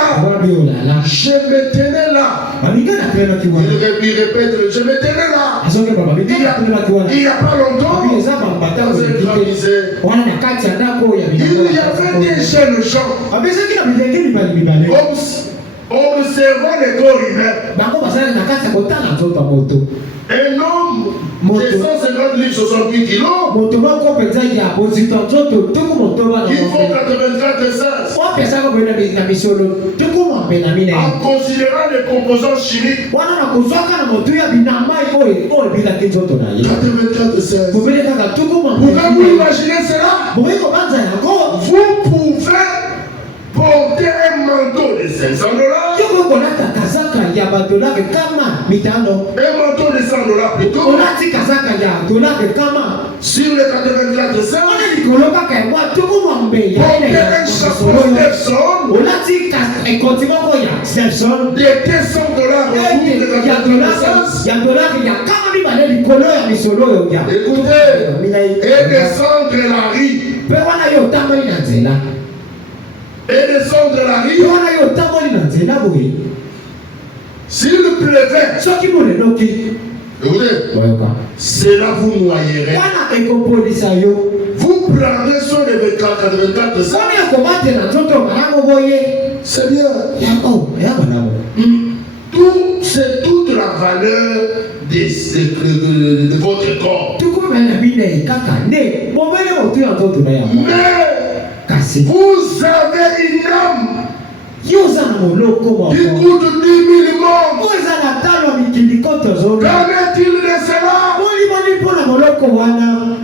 je me tenais là. Il répète, je me tenais là. Il n'y a pas longtemps, dans une grande misère, il y avait des jeunes gens. Observant les corps humains. Un homme de 150 livres, 68 kilos, il faut 84 sens. En considérant les composants chimiques, 84 sens. Vous pouvez vous imaginer cela? Vous pouvez porter un manteau de $500. Un manteau de $100 plutôt. Sur les 84 cents. Porter un chapeau Stepson de $200. Écoutez, et descendre la rue. Et descendre la rue. S'il pleuvait, Écoutez, boyoka cela vous noyerez. wana ekopolisa yo Vous prendrez soin de 24 ça. soni ekobatela nzoto malamu boye C'est bien. yako malamu C'est toute la valeur de votre corps. tukumena bine kaka nde bomele motu ya nzoto na yango Mais kasi vous avez une âme yo oza na moloko moko qui coûte 10 000 morts. oyo eza na talo ya mikili koto zomi Qu'en est-il de cela? bolimoni mpo na moloko wana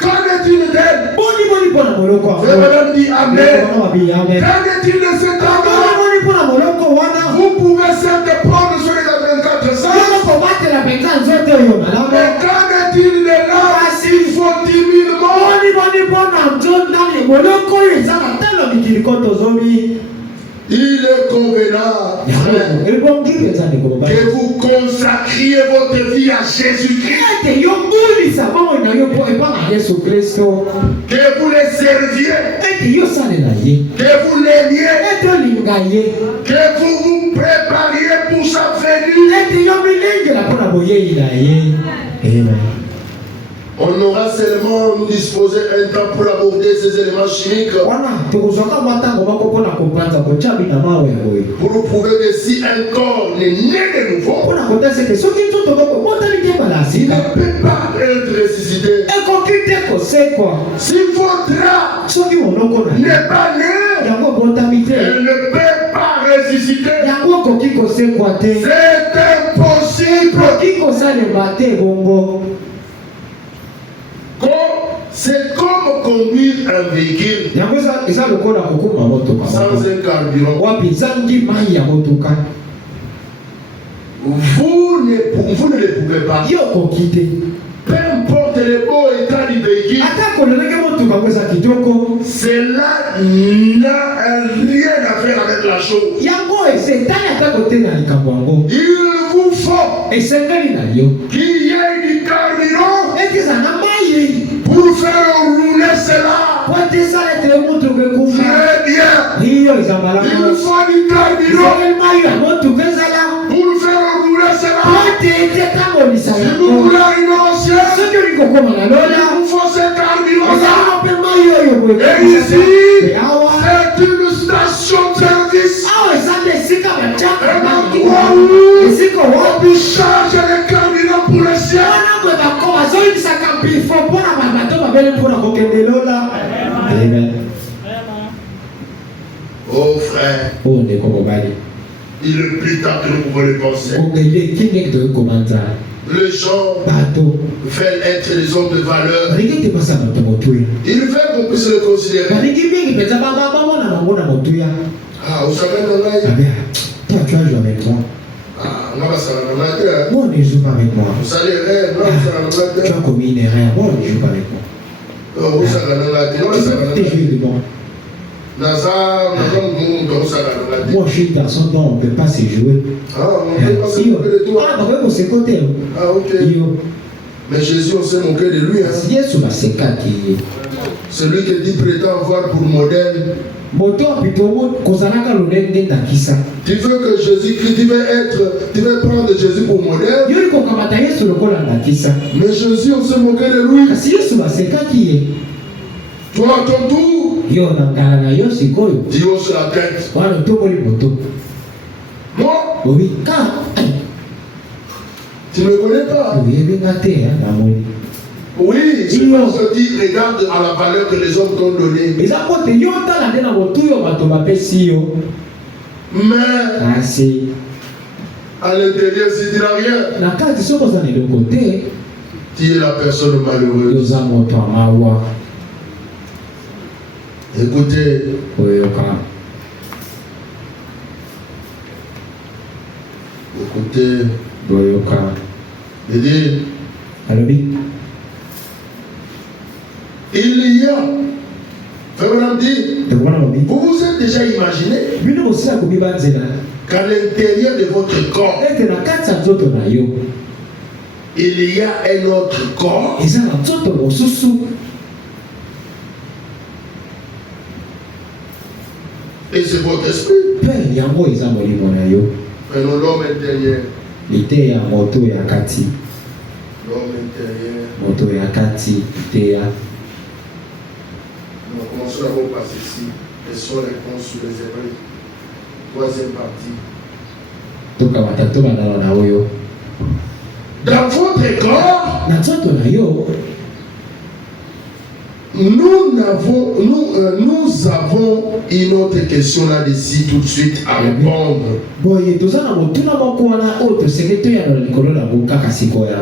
Qu'en est-il d'elle? bolimoni mpo na moloko Et madame dit Amen. amen Qu'en est-il de cet homme? bolimoni mpo na moloko wana Vous pouvez certes prendre sur les 24 sens. yo kobatela mpenza nzoto oyo malamu Mais qu'en est-il de l'âme? Il faut 10 000 morts. bolimoni mpo na nzondani moloko oyo eza na talo ya mikili koto zomi Il est convenable, frère, ebongi mpenza ndeko mobali que vous consacriez votre vie à Jésus-Christ, ete yo mbulisa bongo na yo mpo epa na yesu kristo que vous le serviez, ete yo salela ye que vous l'aimiez, ete olinga ye que vous vous prépariez pour sa venue. ete yo milengela mpo na boyei na ye amen. On aura seulement disposé un temps pour aborder ces éléments chimiques wana tokozwaka matango moko mpo na kopanza kotya bina mawe oyo pour nous prouver que si un corps n'est né de nouveau, mpo na kotesa ete soki nzoto moko ebotami te mbala il sika ne peut pas être ressuscité. ekoki te kosekwa Si votre âme soki monoko na ye n'est pas née, yango ebotami te elle ne peut pas ressusciter. yango ekoki kosekwa te C'est impossible. ekoki kosalema te bongo C'est comme conduire un véhicule yango eza lokola kokuma motoka sans moko un carburant. wapi ezangi mai ya motuka Vous ne le pouvez pas. yo okoki te Peu importe le beau état du véhicule, ata kolelenge motuka yango eza kitoko cela n'a rien à faire avec la chose. yango esetali ata kote na likambo yango Il vous faut esengeli na yo qu'il y ait du carburant ete eza na mai pour faire rouler cela. po ete esala ete motuka ekuma Très bien. iyo eza malamu Il faut du carburant esengeli mai ya motuka ezala pour faire rouler po cela. ete ete etambolisa Si vous yango voulez une ancienne, soki olingi kokoma na il lola vous faut ce carburant-là. ezalaka mpe mai oyo boye Et ici, awa c'est une station de service. awa eza nde esika Un batiaka endroit où esika on wapi peut charger le carburant pour le ciel. wana kwe bako bazoyebisaka mpifo mpona babato babele mpona kokende lola amen. Oh frère, oyo ndeko mobali il est plus tard que nous pouvons le penser. ongeleki ndenge toyokomanza Les gens bato veulent être des hommes de valeur. balingi te basa moto motuya Ils veulent qu'on puisse le considérer. balingi mingi mpenza bamona bango na motuya Ah, vous savez, non, abia toi tu as joué avec moi ah, on va passer à la matin. moi on ne joue pas avec moi Vous savez, non, vous tu savez, as commis une erreur moi on ne joue pas avec moi oh, vous savez, non, tu peux te jouer de moi moi je suis un garçon dont on ne peut pas se jouer Ah, on ne peut pas se Iyo. moquer de toi. Ah, bakwe kose kote Ah, ok. iyo Mais Jésus, on s'est moqué de lui. Hein. yesu basekaki ye Celui qui dit prétend avoir pour modèle. moto apito kozalaka lolenge ndakisa Tu veux que Jésus-Christ, tu veux prendre Jésus pour modèle. yo likokamata yesu lokola ndakisa Mais Jésus, on s'est moqué de lui. kasi yesu basekaki ye Toi, à ton tour, yo na ngala na yo sikoyo tu hausses la tête. wana otoboli moto Moi, obi ka tu ne me connais pas. oyebenga te namoni Oui, c'est Iyo. pour se dire, regarde à la valeur que les hommes t'ont donnée. eza po te yo tala nde na motu yo bato bapesi yo Mais kasi à l'intérieur, si tu n'as rien, na kati soki oza na eloko te tu es la personne malheureuse. yoza moto ya mawa Écoutez, oyoka écoutez, boyoka je dis, alobi il y a, Frère dit, tokona lobi vous vous êtes déjà imaginé bino bosila kobi banzela qu'à l'intérieur de votre corps, ete na kati ya nzoto na yo il y a un autre corps. eza na nzoto mosusu Et c'est votre esprit. mpe yango eza molimo na yo Prenons l'homme intérieur. ite ya moto ya kati. L'homme intérieur. Moto ya kati ite ya. Nous commençons d'abord par ceci. Quelles sont les réponses sur les Hébreux? Troisième partie. Toka watatu banalo na oyo. Dans votre corps, Na tsoto na yo. nous avons une autre question là-dessus tout de suite à répondre. Boye tozana motuna moko wana oyo tosengeto ya na likolo na bokaka sikoya.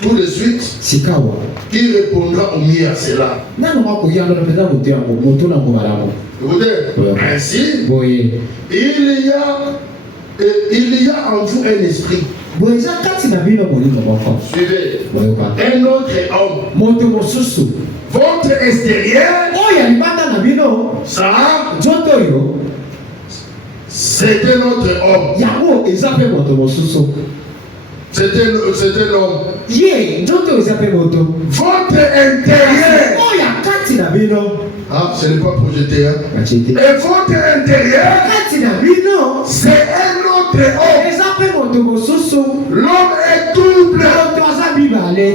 Tout de suite, Sikawa. qui répondra au mieux à cela? Nano mako yalo na penda moto ya motuna ngo malamo. Écoutez, ainsi, Boye. il y a en vous un esprit. Boye za kati na bino molimo moko. Suivez. Boye kwa. Un autre homme. Moto mosusu. Votre extérieur, Oya libanda na bino. ça, Joto yo. c'est un autre homme. Yango ezape moto mosusu. C'est un homme. Ye, joto ezape moto. Votre intérieur. Oya kati na bino. Ah, ce n'est pas projeté. Hein? Machete. Et votre intérieur, Kati na bino. c'est un autre homme. Ezape moto mosusu. L'homme est double. Moto aza bibale.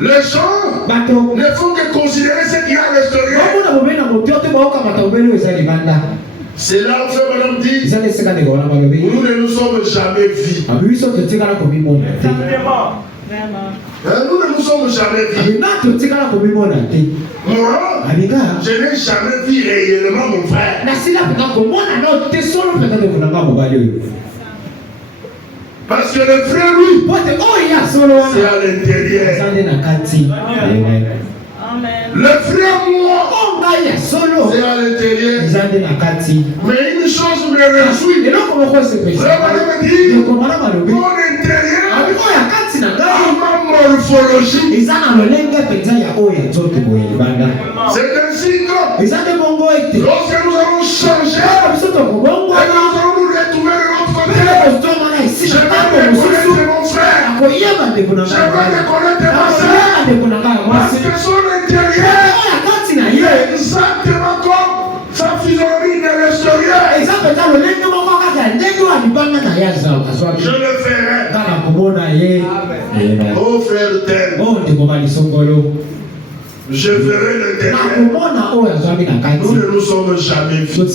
Les gens Bato. ne font que considérer ce qu'il y a à l'extérieur. Omona bomena moto te baoka matobelo eza libanda. C'est là où fait madame dit, Eza leseka ndeko wana balobi. nous ne nous sommes jamais vus. Abiso totikala komimona te. Nous ne nous sommes jamais vus. Abina totikala komimona te. Moi, Abinga. je n'ai jamais vu réellement mon frère. Nasila peka komona no te solo peka de kunanga mobali oyo. Parce que le frère, lui, Pote oya solo c'est wana. à l'intérieur. Zande na kati. Amen. Le frère, moi, Onga ya solo. c'est à l'intérieur. Zande na kati. Mais une chose me réjouit. Eloko moko sepesa. Frère, madame dit, Yokomana malobi. mon intérieur, Abi oya kati na a ngai. ma morphologie. Eza na lolenge penza ya oya nzoto boye libanda. C'est ainsi que Eza nde bongo ete. lorsque nous allons changer, Biso et tokobongo. nous allons nous retrouver de l'autre côté, Je je vais reconnaître mon frère. Je vais reconnaître ma soeur. Parce que son intérieur est exactement comme sa physionomie de l'extérieur. Je le ferai. Oh frère tel, je ferai l'intérieur. Nous ne nous sommes jamais vus.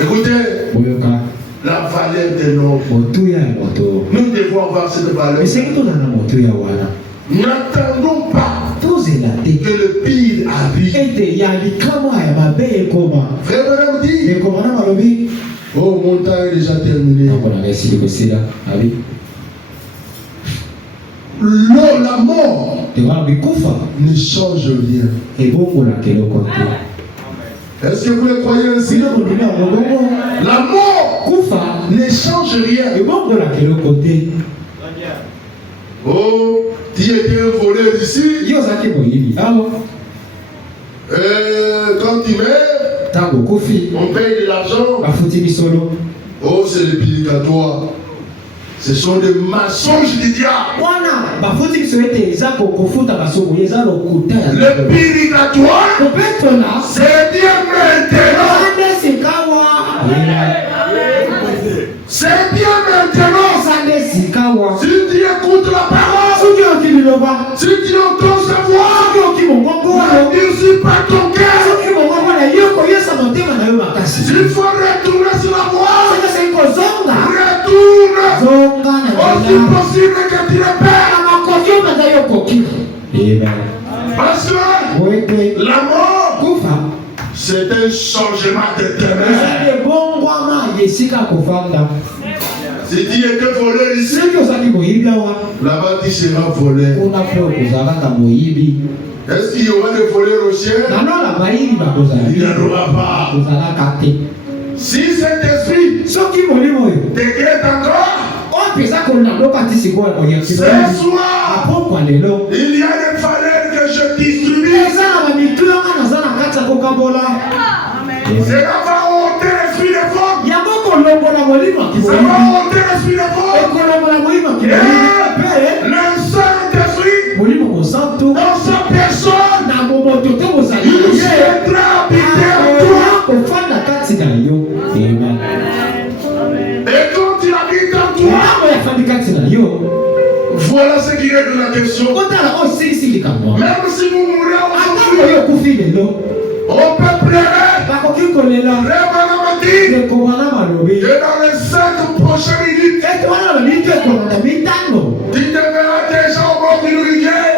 Écoutez, la valeur de l'homme. Nous devons avoir cette valeur. N'attendons pas que le pire arrive. Frère Madame dit, oh mon temps est déjà terminé. La mort ne change rien. Est-ce que vous le croyez ainsi? La mort ne change rien. Oh, tu étais un voleur ici. Quand tu meurs, on paye de l'argent. Oh, c'est le purgatoire. Ce sont des mensonges du diable. Le purgatoire, c'est bien maintenant. C'est bien maintenant. Si tu écoutes la parole, si tu entends sa voix, ne n'usurpe pas ton cœur. S'il faut retourner sur la voie, retourne. Aussi possible que tu le perds. Parce que la mort, c'est un changement d'éternel. Si tu étais volé ici, là-bas tu seras volé. Est-ce qu'il y aura des voleurs au ciel? Il n'y en aura pas. Si cet esprit te guette encore, ce soir, il y a des valeurs que je distribue. Cela va ôter l'esprit de femme. Ça va ôter l'esprit de femme. Et le Saint-Esprit, dans sa personne, il viendra habiter na yo. Amen. Et quand il habite en toi, voilà ce qui règle la question. Même si vous mourrez aujourd'hui, on peut pleurer. Et dans les 5 prochaines minutes, tu te verras déjà au bord d'une rivière.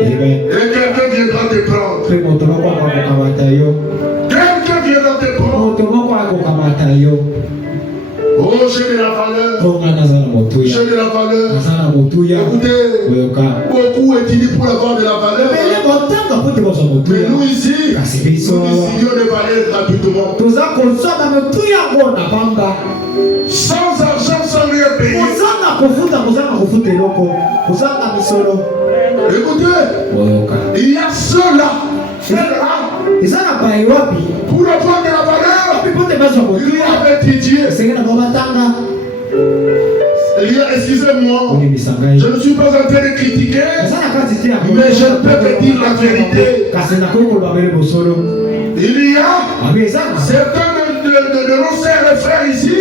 Et quelqu'un viendra te prendre. Quelqu'un viendra te prendre. Oh, j'ai de la valeur. J'ai de la valeur. Écoutez, beaucoup étudient pour avoir de la valeur. Mais nous ici, nous décidions de valer gratuitement. Sans argent, sans rien payer. Écoutez, il y a ceux-là. Pour avoir de la valeur, ils doivent étudier. Excusez-moi, je ne suis pas en train de critiquer, mais je peux te dire la vérité. Il y a certains de nos sœurs et frères ici de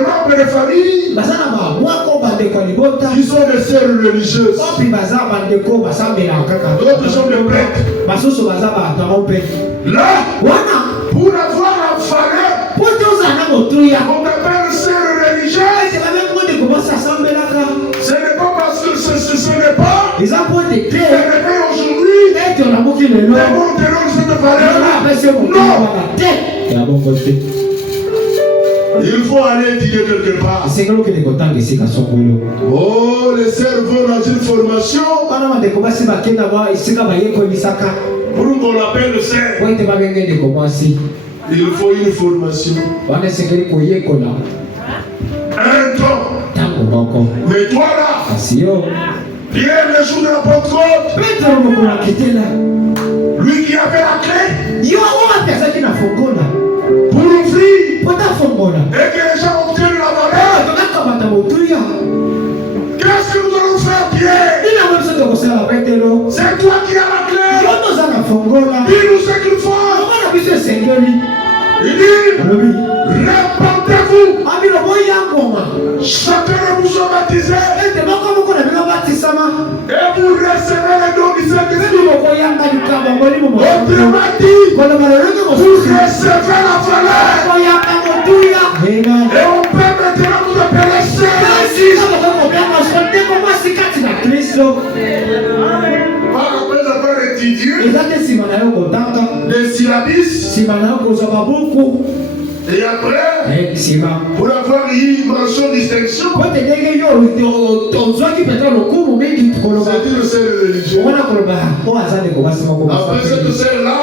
membres de famille qui sont des sœurs religieuses. D'autres sont des prêtres. Là, pour avoir la valeur, on appelle sœurs religieuses. Ce n'est pas parce que ce n'est pas aujourd'hui les bons terrors cette valeur-là. Non. Il faut aller étudier quelque part. Oh, les sœurs vont dans une formation pour qu'on l'appelle le sœur. Il faut une formation. Un temps. Mais toi là, Pierre le jour de la Pentecôte, lui qui avait la clé pour ouvrir et que les gens obtiennent la valeur. Qu'est-ce que nous allons faire, Pierre? C'est toi qui as la clé. Dis-nous ce qu'il faut. Il dit, répandez-vous. Chacun de vous soit baptisé. Et vous recevrez le don du Saint-Esprit. Autrement dit, vous recevrez la valeur. Et on peut maintenant vous appeler sœurs. Après avoir étudié les syllabis, et après, pour avoir eu une mention distinction, c'est le sœur religieux. Après cette sœur-là,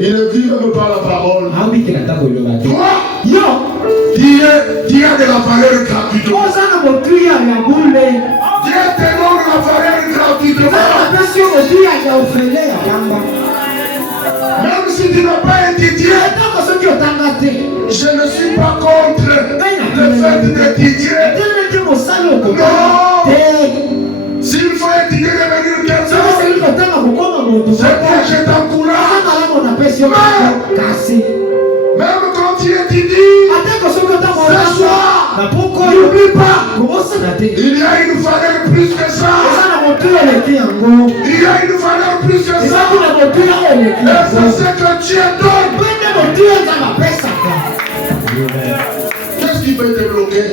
il ne vit même pas la parole. Toi, tu as de la valeur gratuitement. Dieu te donne la valeur gratuitement. Même si tu n'as pas étudié, je ne suis pas contre le fait d'étudier. Non. S'il faut étudier devenir quelqu'un, c'est pour je t'encourage. Même quand tu étudies, ce soir, n'oublie pas, il y a une valeur plus que ça. Il y a une valeur plus que ça. Et ça, c'est que Dieu donne. Qu'est-ce qui peut te bloquer?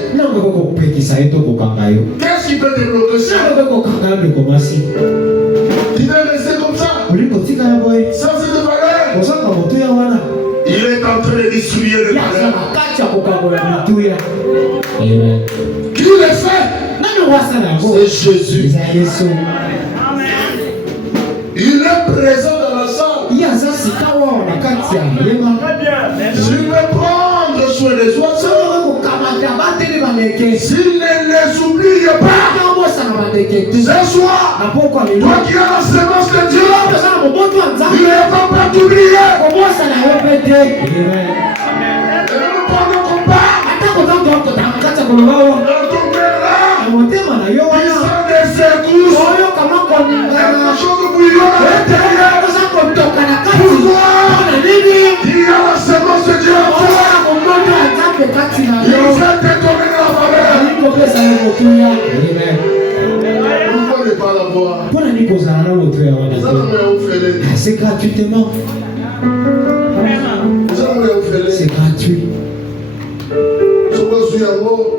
Qu'est-ce qui peut te bloquer? Tu veux rester comme ça? Sans cette valeur? Il est en train de distribuer le valeur. Qui le fait? C'est Jésus. Il est présent dans la salle. Je vais prendre soin des oiseaux. S'il ne les oublie pas, ce soir, toi qui as la sémence de Dieu, il ne va pas t'oublier. Et nous prenons combat. Dans ton cœur là, il sent des secousses. Quelque chose motuya. Amen. Pourquoi ne pas l'avoir? Pour nani kozala na motuya wana Ça te? nous fait. C'est gratuitement. Ça nous fait. C'est gratuit.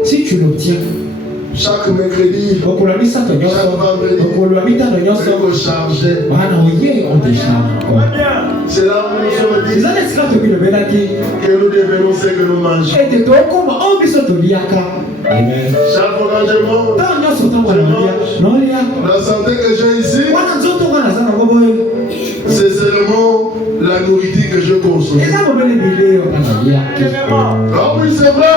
Si tu l'obtiens, chaque mercredi, chaque vendredi, on charge. C'est là où nous sommes dit que nous devons ce que nous mangeons. Chaque engagement, la santé que j'ai ici, c'est seulement la nourriture que je consomme. Ah oui, c'est vrai.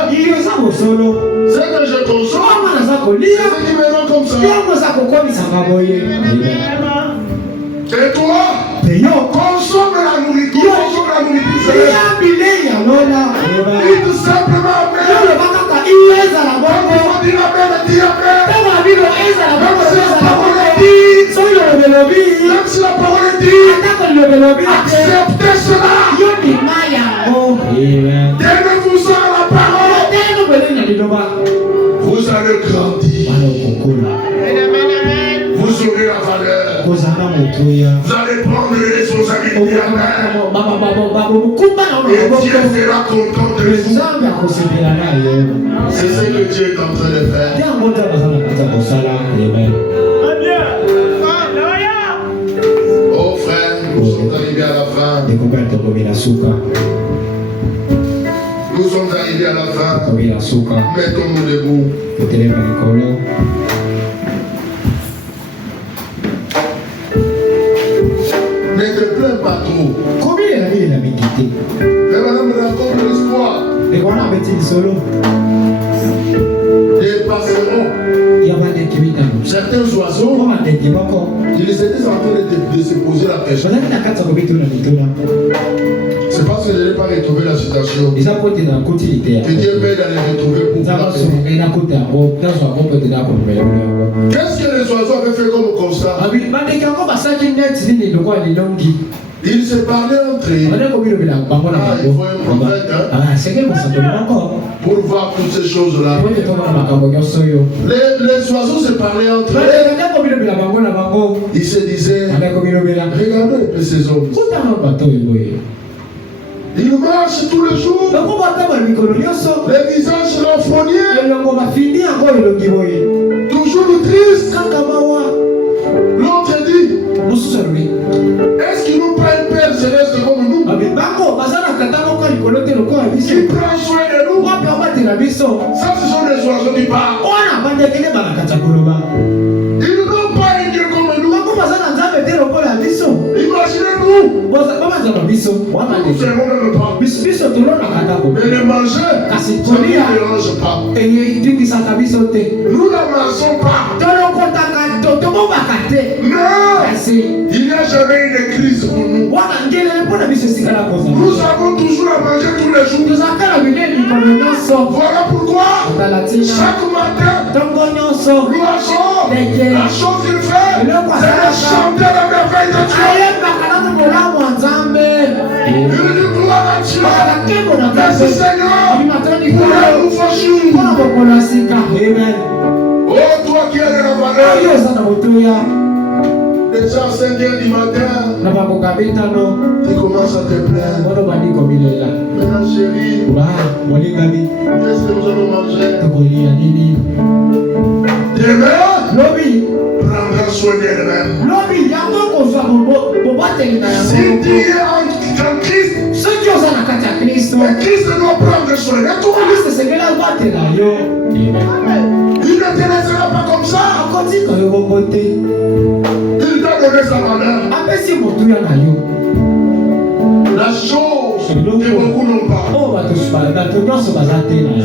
Ce que je consomme, c'est ce qui me rend comme ça. Et toi, consomme la nourriture. Consomme la nourriture. Dis tout simplement amen. Même si la parole est dit, acceptez cela. Donnez-vous à la parole. Vous allez grandir. Vous aurez la valeur. Vous allez prendre les responsabilités. Et Dieu sera content de vous. C'est ce que Dieu est en train de faire. Oh frère, nous sommes arrivés à la fin. Nous sommes arrivés à la fin. Mettons-nous debout. Ne te plains pas trop. Mais madame raconte l'histoire. Ils passeront. Certains oiseaux, ils étaient en train de se poser la question. C'est parce que je n'ai pas retrouvé la citation. Que Dieu m'aide à les retrouver pour vous. Qu'est-ce que les oiseaux avaient fait comme constat? Ils se parlaient entre eux. Il faut un prophète pour voir toutes ces choses-là. Les oiseaux se parlaient entre eux. Ils se disaient, regardez un peu ces hommes. Ils marchent tous les jours. Les visages renfrognés. Toujours tristes. L'autre dit, est-ce qu'ils n'ont pas une Père céleste comme nous? Qui prend soin de nous? Ça, ce sont les oiseaux qui parlent. Ils n'ont pas un Dieu comme nous. Imaginez-nous. Nous faisons même pas. Mais les manger, ça ne nous dérange pas. Nous ne marchons pas. Non. Il n'y a jamais eu de crise pour nous. Nous avons toujours à manger tous les jours. Voilà pourquoi chaque matin, l'oiseau, la chose qu'il fait, c'est de chanter la merveille de Dieu. Il dit gloire à Dieu. Merci Seigneur pour les nouveaux jours. Oh, toi qui as de la valeur. Déjà à 5 h du matin, tu commences à te plaindre. Maintenant chérie, qu'est-ce que nous allons manger? Demain, prendra soin d'elle-même. Si tu es en Christ, mais Christ doit prendre soin de toi. Il ne te laissera pas comme ça. Il t'a donné sa valeur. La chose que beaucoup n'ont pas.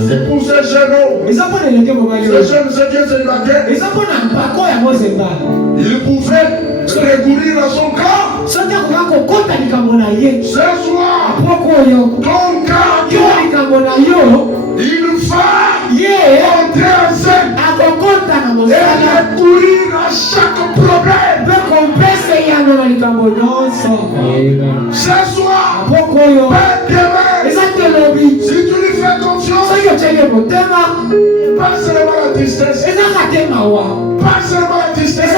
C'est pour ces jeunes hommes. Ces jeunes, c'est Dieu célibataire. Il pouvait se recourir à son corps. Ce soir, ton corps, il va entrer en scène et recourir à chaque problème. Ce soir, pas demain. Si tu lui fais confiance, pas seulement la tristesse, pas seulement la tristesse.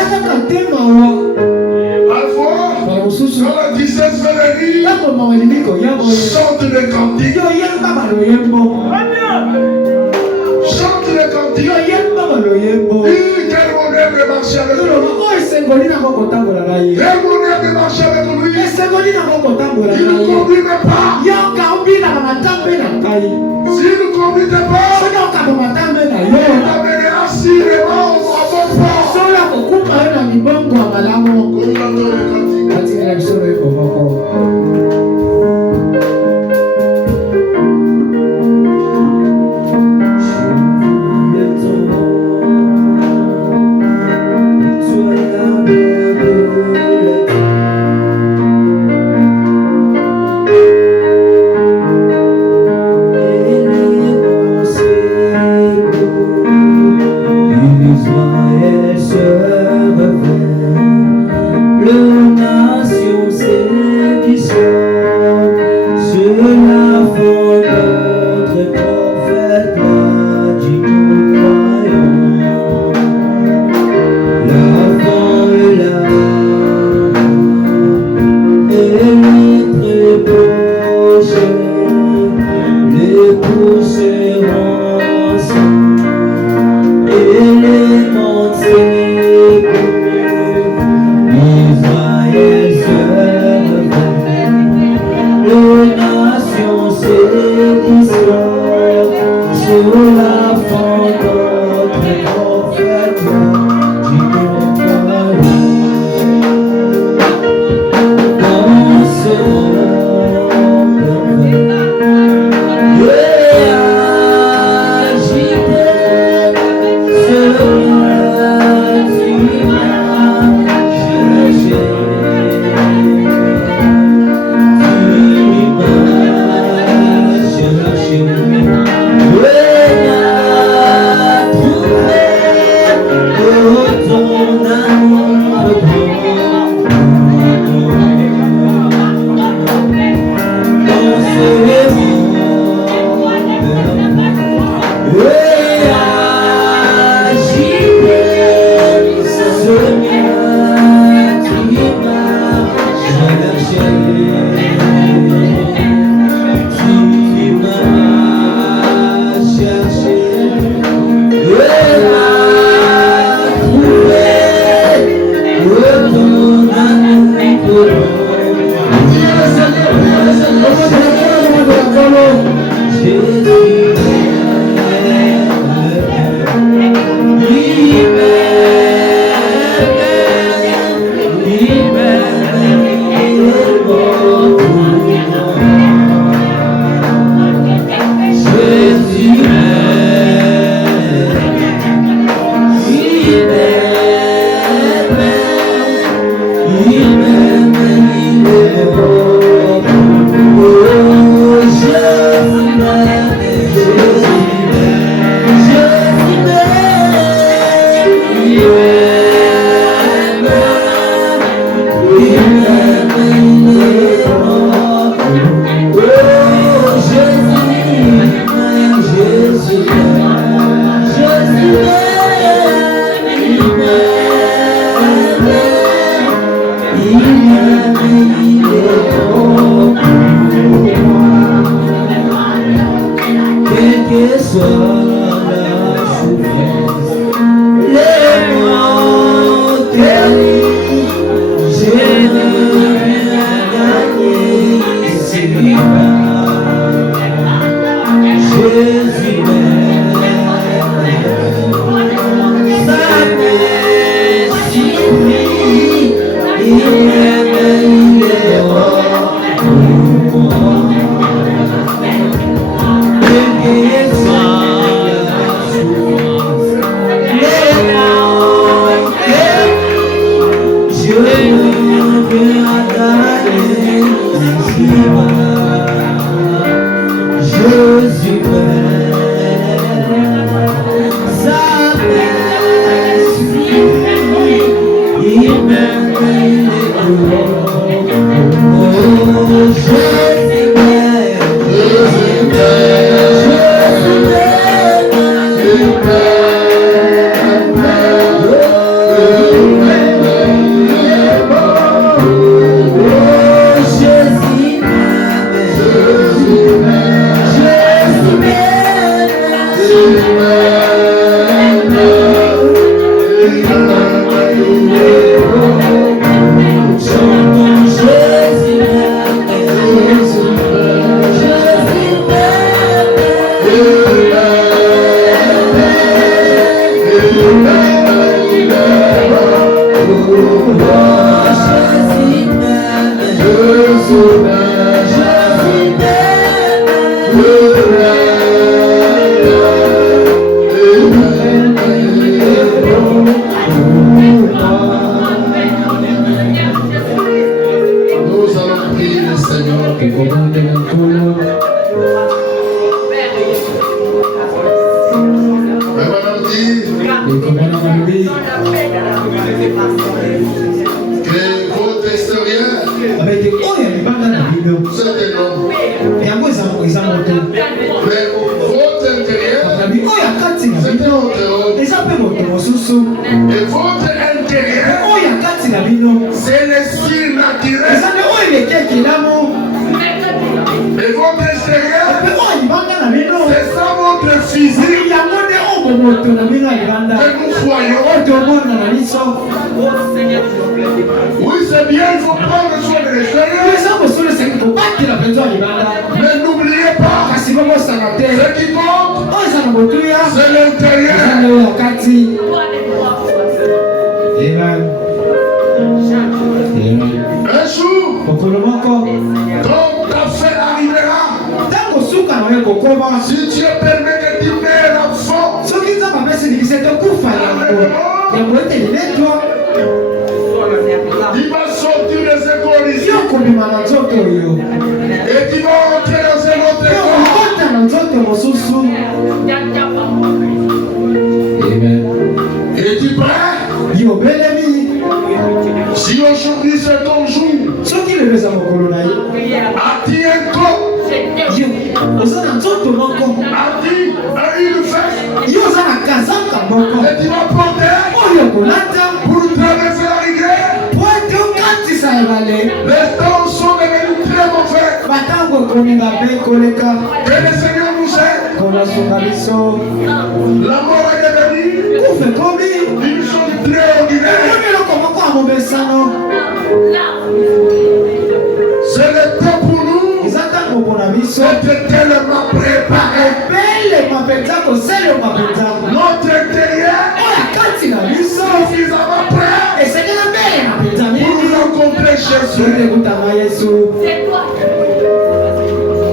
Parfois, quand la tristesse fait le rire, chante des cantiques. Chante les cantiques. Quel bonheur de marcher avec lui. Quel bonheur de marcher avec lui. Il ne conduit pas. S'il ne conduit pas, il t'amène assurément au bon port.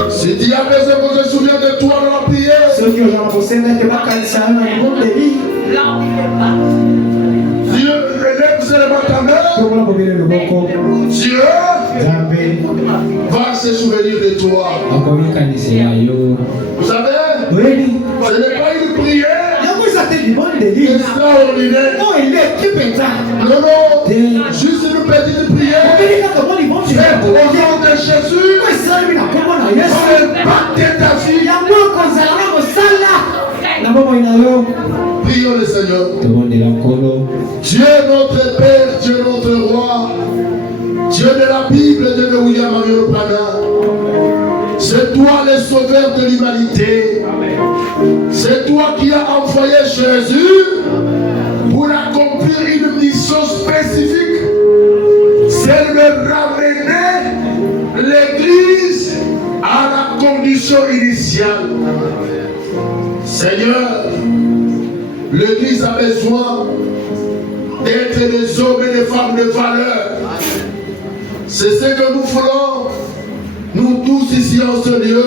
Si tu as besoin que je me souviens de toi dans la prière, si Dieu relève seulement ta main, Dieu va se souvenir de toi. Vous savez, ce n'est pas une prière extraordinaire. Non, non, juste une petite prière. Faites au nom de Jésus, pour impacter ta vie. Prions le Seigneur. Dieu notre Père, Dieu notre Roi, Dieu de la Bible, Dieu de William Marion Pana. C'est toi le sauveur de l'humanité. C'est toi qui as envoyé Jésus pour accomplir une mission spécifique. C'est de ramener l'Église à la condition initiale. Seigneur, l'Église a besoin d'être des hommes et des femmes de valeur. C'est ce que nous voulons, nous tous ici en ce lieu,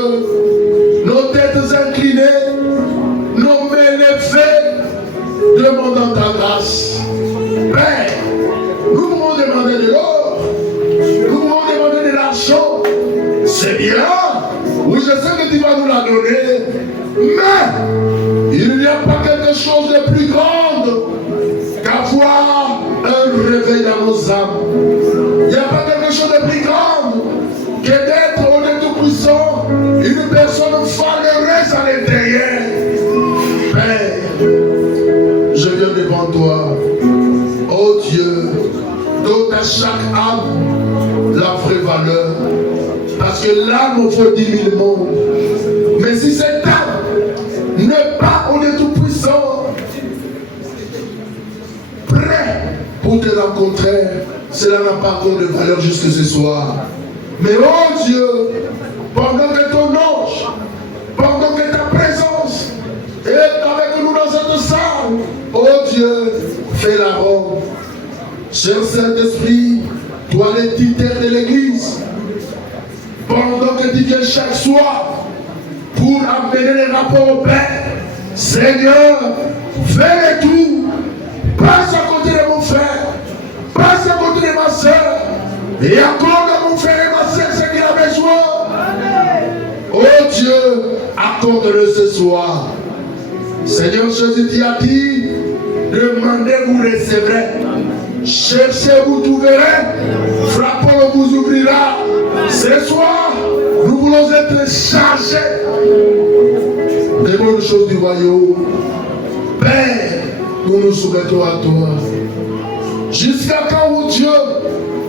nos têtes inclinées, nos mains levées, demandant ta grâce. Père, nous pouvons demander de l'or, nous pouvons demander de l'argent, c'est bien, oui je sais que tu vas nous la donner, mais il n'y a pas quelque chose de plus grand qu'avoir un réveil dans nos âmes. Il y a Oh Dieu, donne à chaque âme la vraie valeur. Parce que l'âme vaut 10 000 mondes. Mais si cette âme n'est pas au Dieu tout-puissant, prêt pour te rencontrer, cela n'a pas encore de valeur jusque ce soir. Mais oh Dieu, pendant que ton ange, pendant que ta présence est avec nous dans cette salle, oh Dieu, fais la ronde. Cher Saint-Esprit, toi les titères de l'église, pendant que tu viens chaque soir pour amener les rapports au Père, Seigneur, fais le tout. Passe à côté de mon frère, passe à côté de ma soeur, et accorde à mon frère et ma soeur ce qu'il a besoin. Oh Dieu, accorde-le ce soir. Seigneur Jésus, tu as dit, demandez, vous recevrez. Cherchez, vous trouverez. Frappez, on vous ouvrira. Ce soir, nous voulons être chargés des bonnes choses du royaume. Père, nous nous soumettons à toi. Jusqu'à quand, oh Dieu,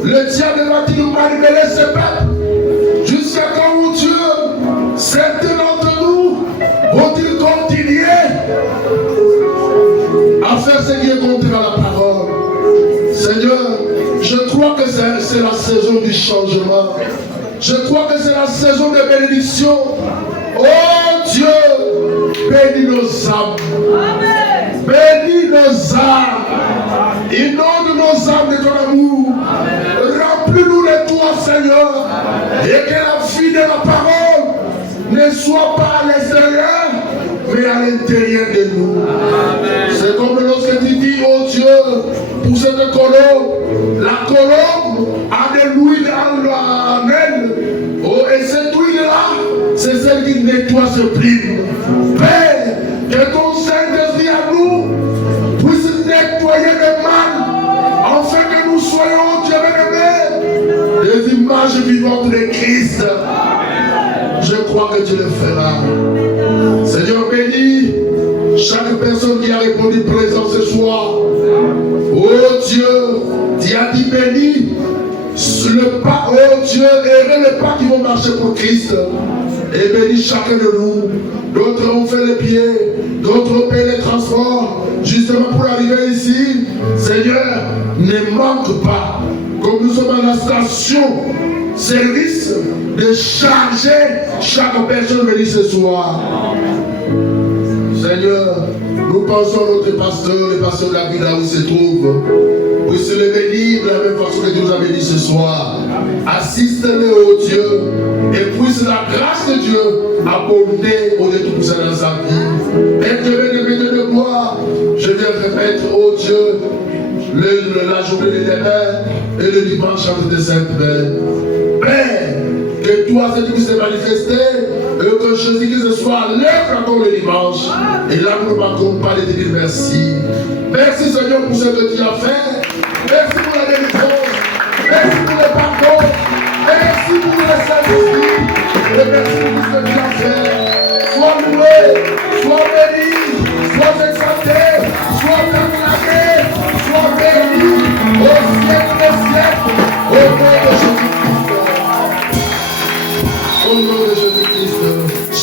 le diable va-t-il nous manipuler ce peuple? Jusqu'à quand, oh Dieu, certains d'entre nous vont-ils continuer à faire ce qui est contre la parole? Seigneur, je crois que c'est la saison du changement. Je crois que c'est la saison de bénédiction. Oh Dieu, bénis nos âmes. Amen. Bénis nos âmes. Inonde nos âmes de ton amour. Remplis-nous de toi, Seigneur. Et que la vie de la parole ne soit pas à l'extérieur, mais à l'intérieur de nous. C'est comme lorsque tu dis, oh Dieu, pour cette colombe, la colombe a de l'huile en elle. Oh, et cette huile-là, c'est celle qui nettoie ce prime. Père, que ton Saint-Esprit à nous puisse nettoyer le mal, afin que nous soyons, Dieu bien-aimé, des images vivantes de Christ. Je crois que tu le feras. Seigneur, bénis chaque personne qui a répondu présent ce soir. Oh Dieu, tu as dit béni le pas, oh Dieu, errer les pas qui vont marcher pour Christ. Et bénis chacun de nous. D'autres ont fait les pieds, d'autres ont payé les transports, justement pour arriver ici. Seigneur, ne manque pas, comme nous sommes à la station service, de charger chaque personne venue ce soir. Seigneur, nous pensons à notre pasteur, le pasteur de la ville là où il se trouve. Puisse le bénir de la même façon que tu nous as bénis ce soir. Assiste-le, oh Dieu, et puisse la grâce de Dieu abonder au-dessus de tout ça dans sa vie. Et de de gloire, je viens répéter, oh Dieu, la journée de demain et le dimanche entre tes saintes mains. Père, que toi, c'est qui s'est manifesté, et que Jésus-Christ soit l'œuvre encore le dimanche. Et là, nous ne manquons pas de te dire merci. Merci Seigneur pour ce que tu as fait. Merci pour la délivrance. Merci pour le pardon. Merci pour le Saint-Esprit. Et merci pour ce que tu as fait. Sois loué, sois béni, sois exalté, sois acclamé, sois béni au siècle des siècles. Au nom de Jésus-Christ. Au nom de Jésus-Christ,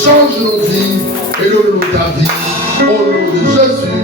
change nos vies et donne-nous ta vie. Au nom de Jésus.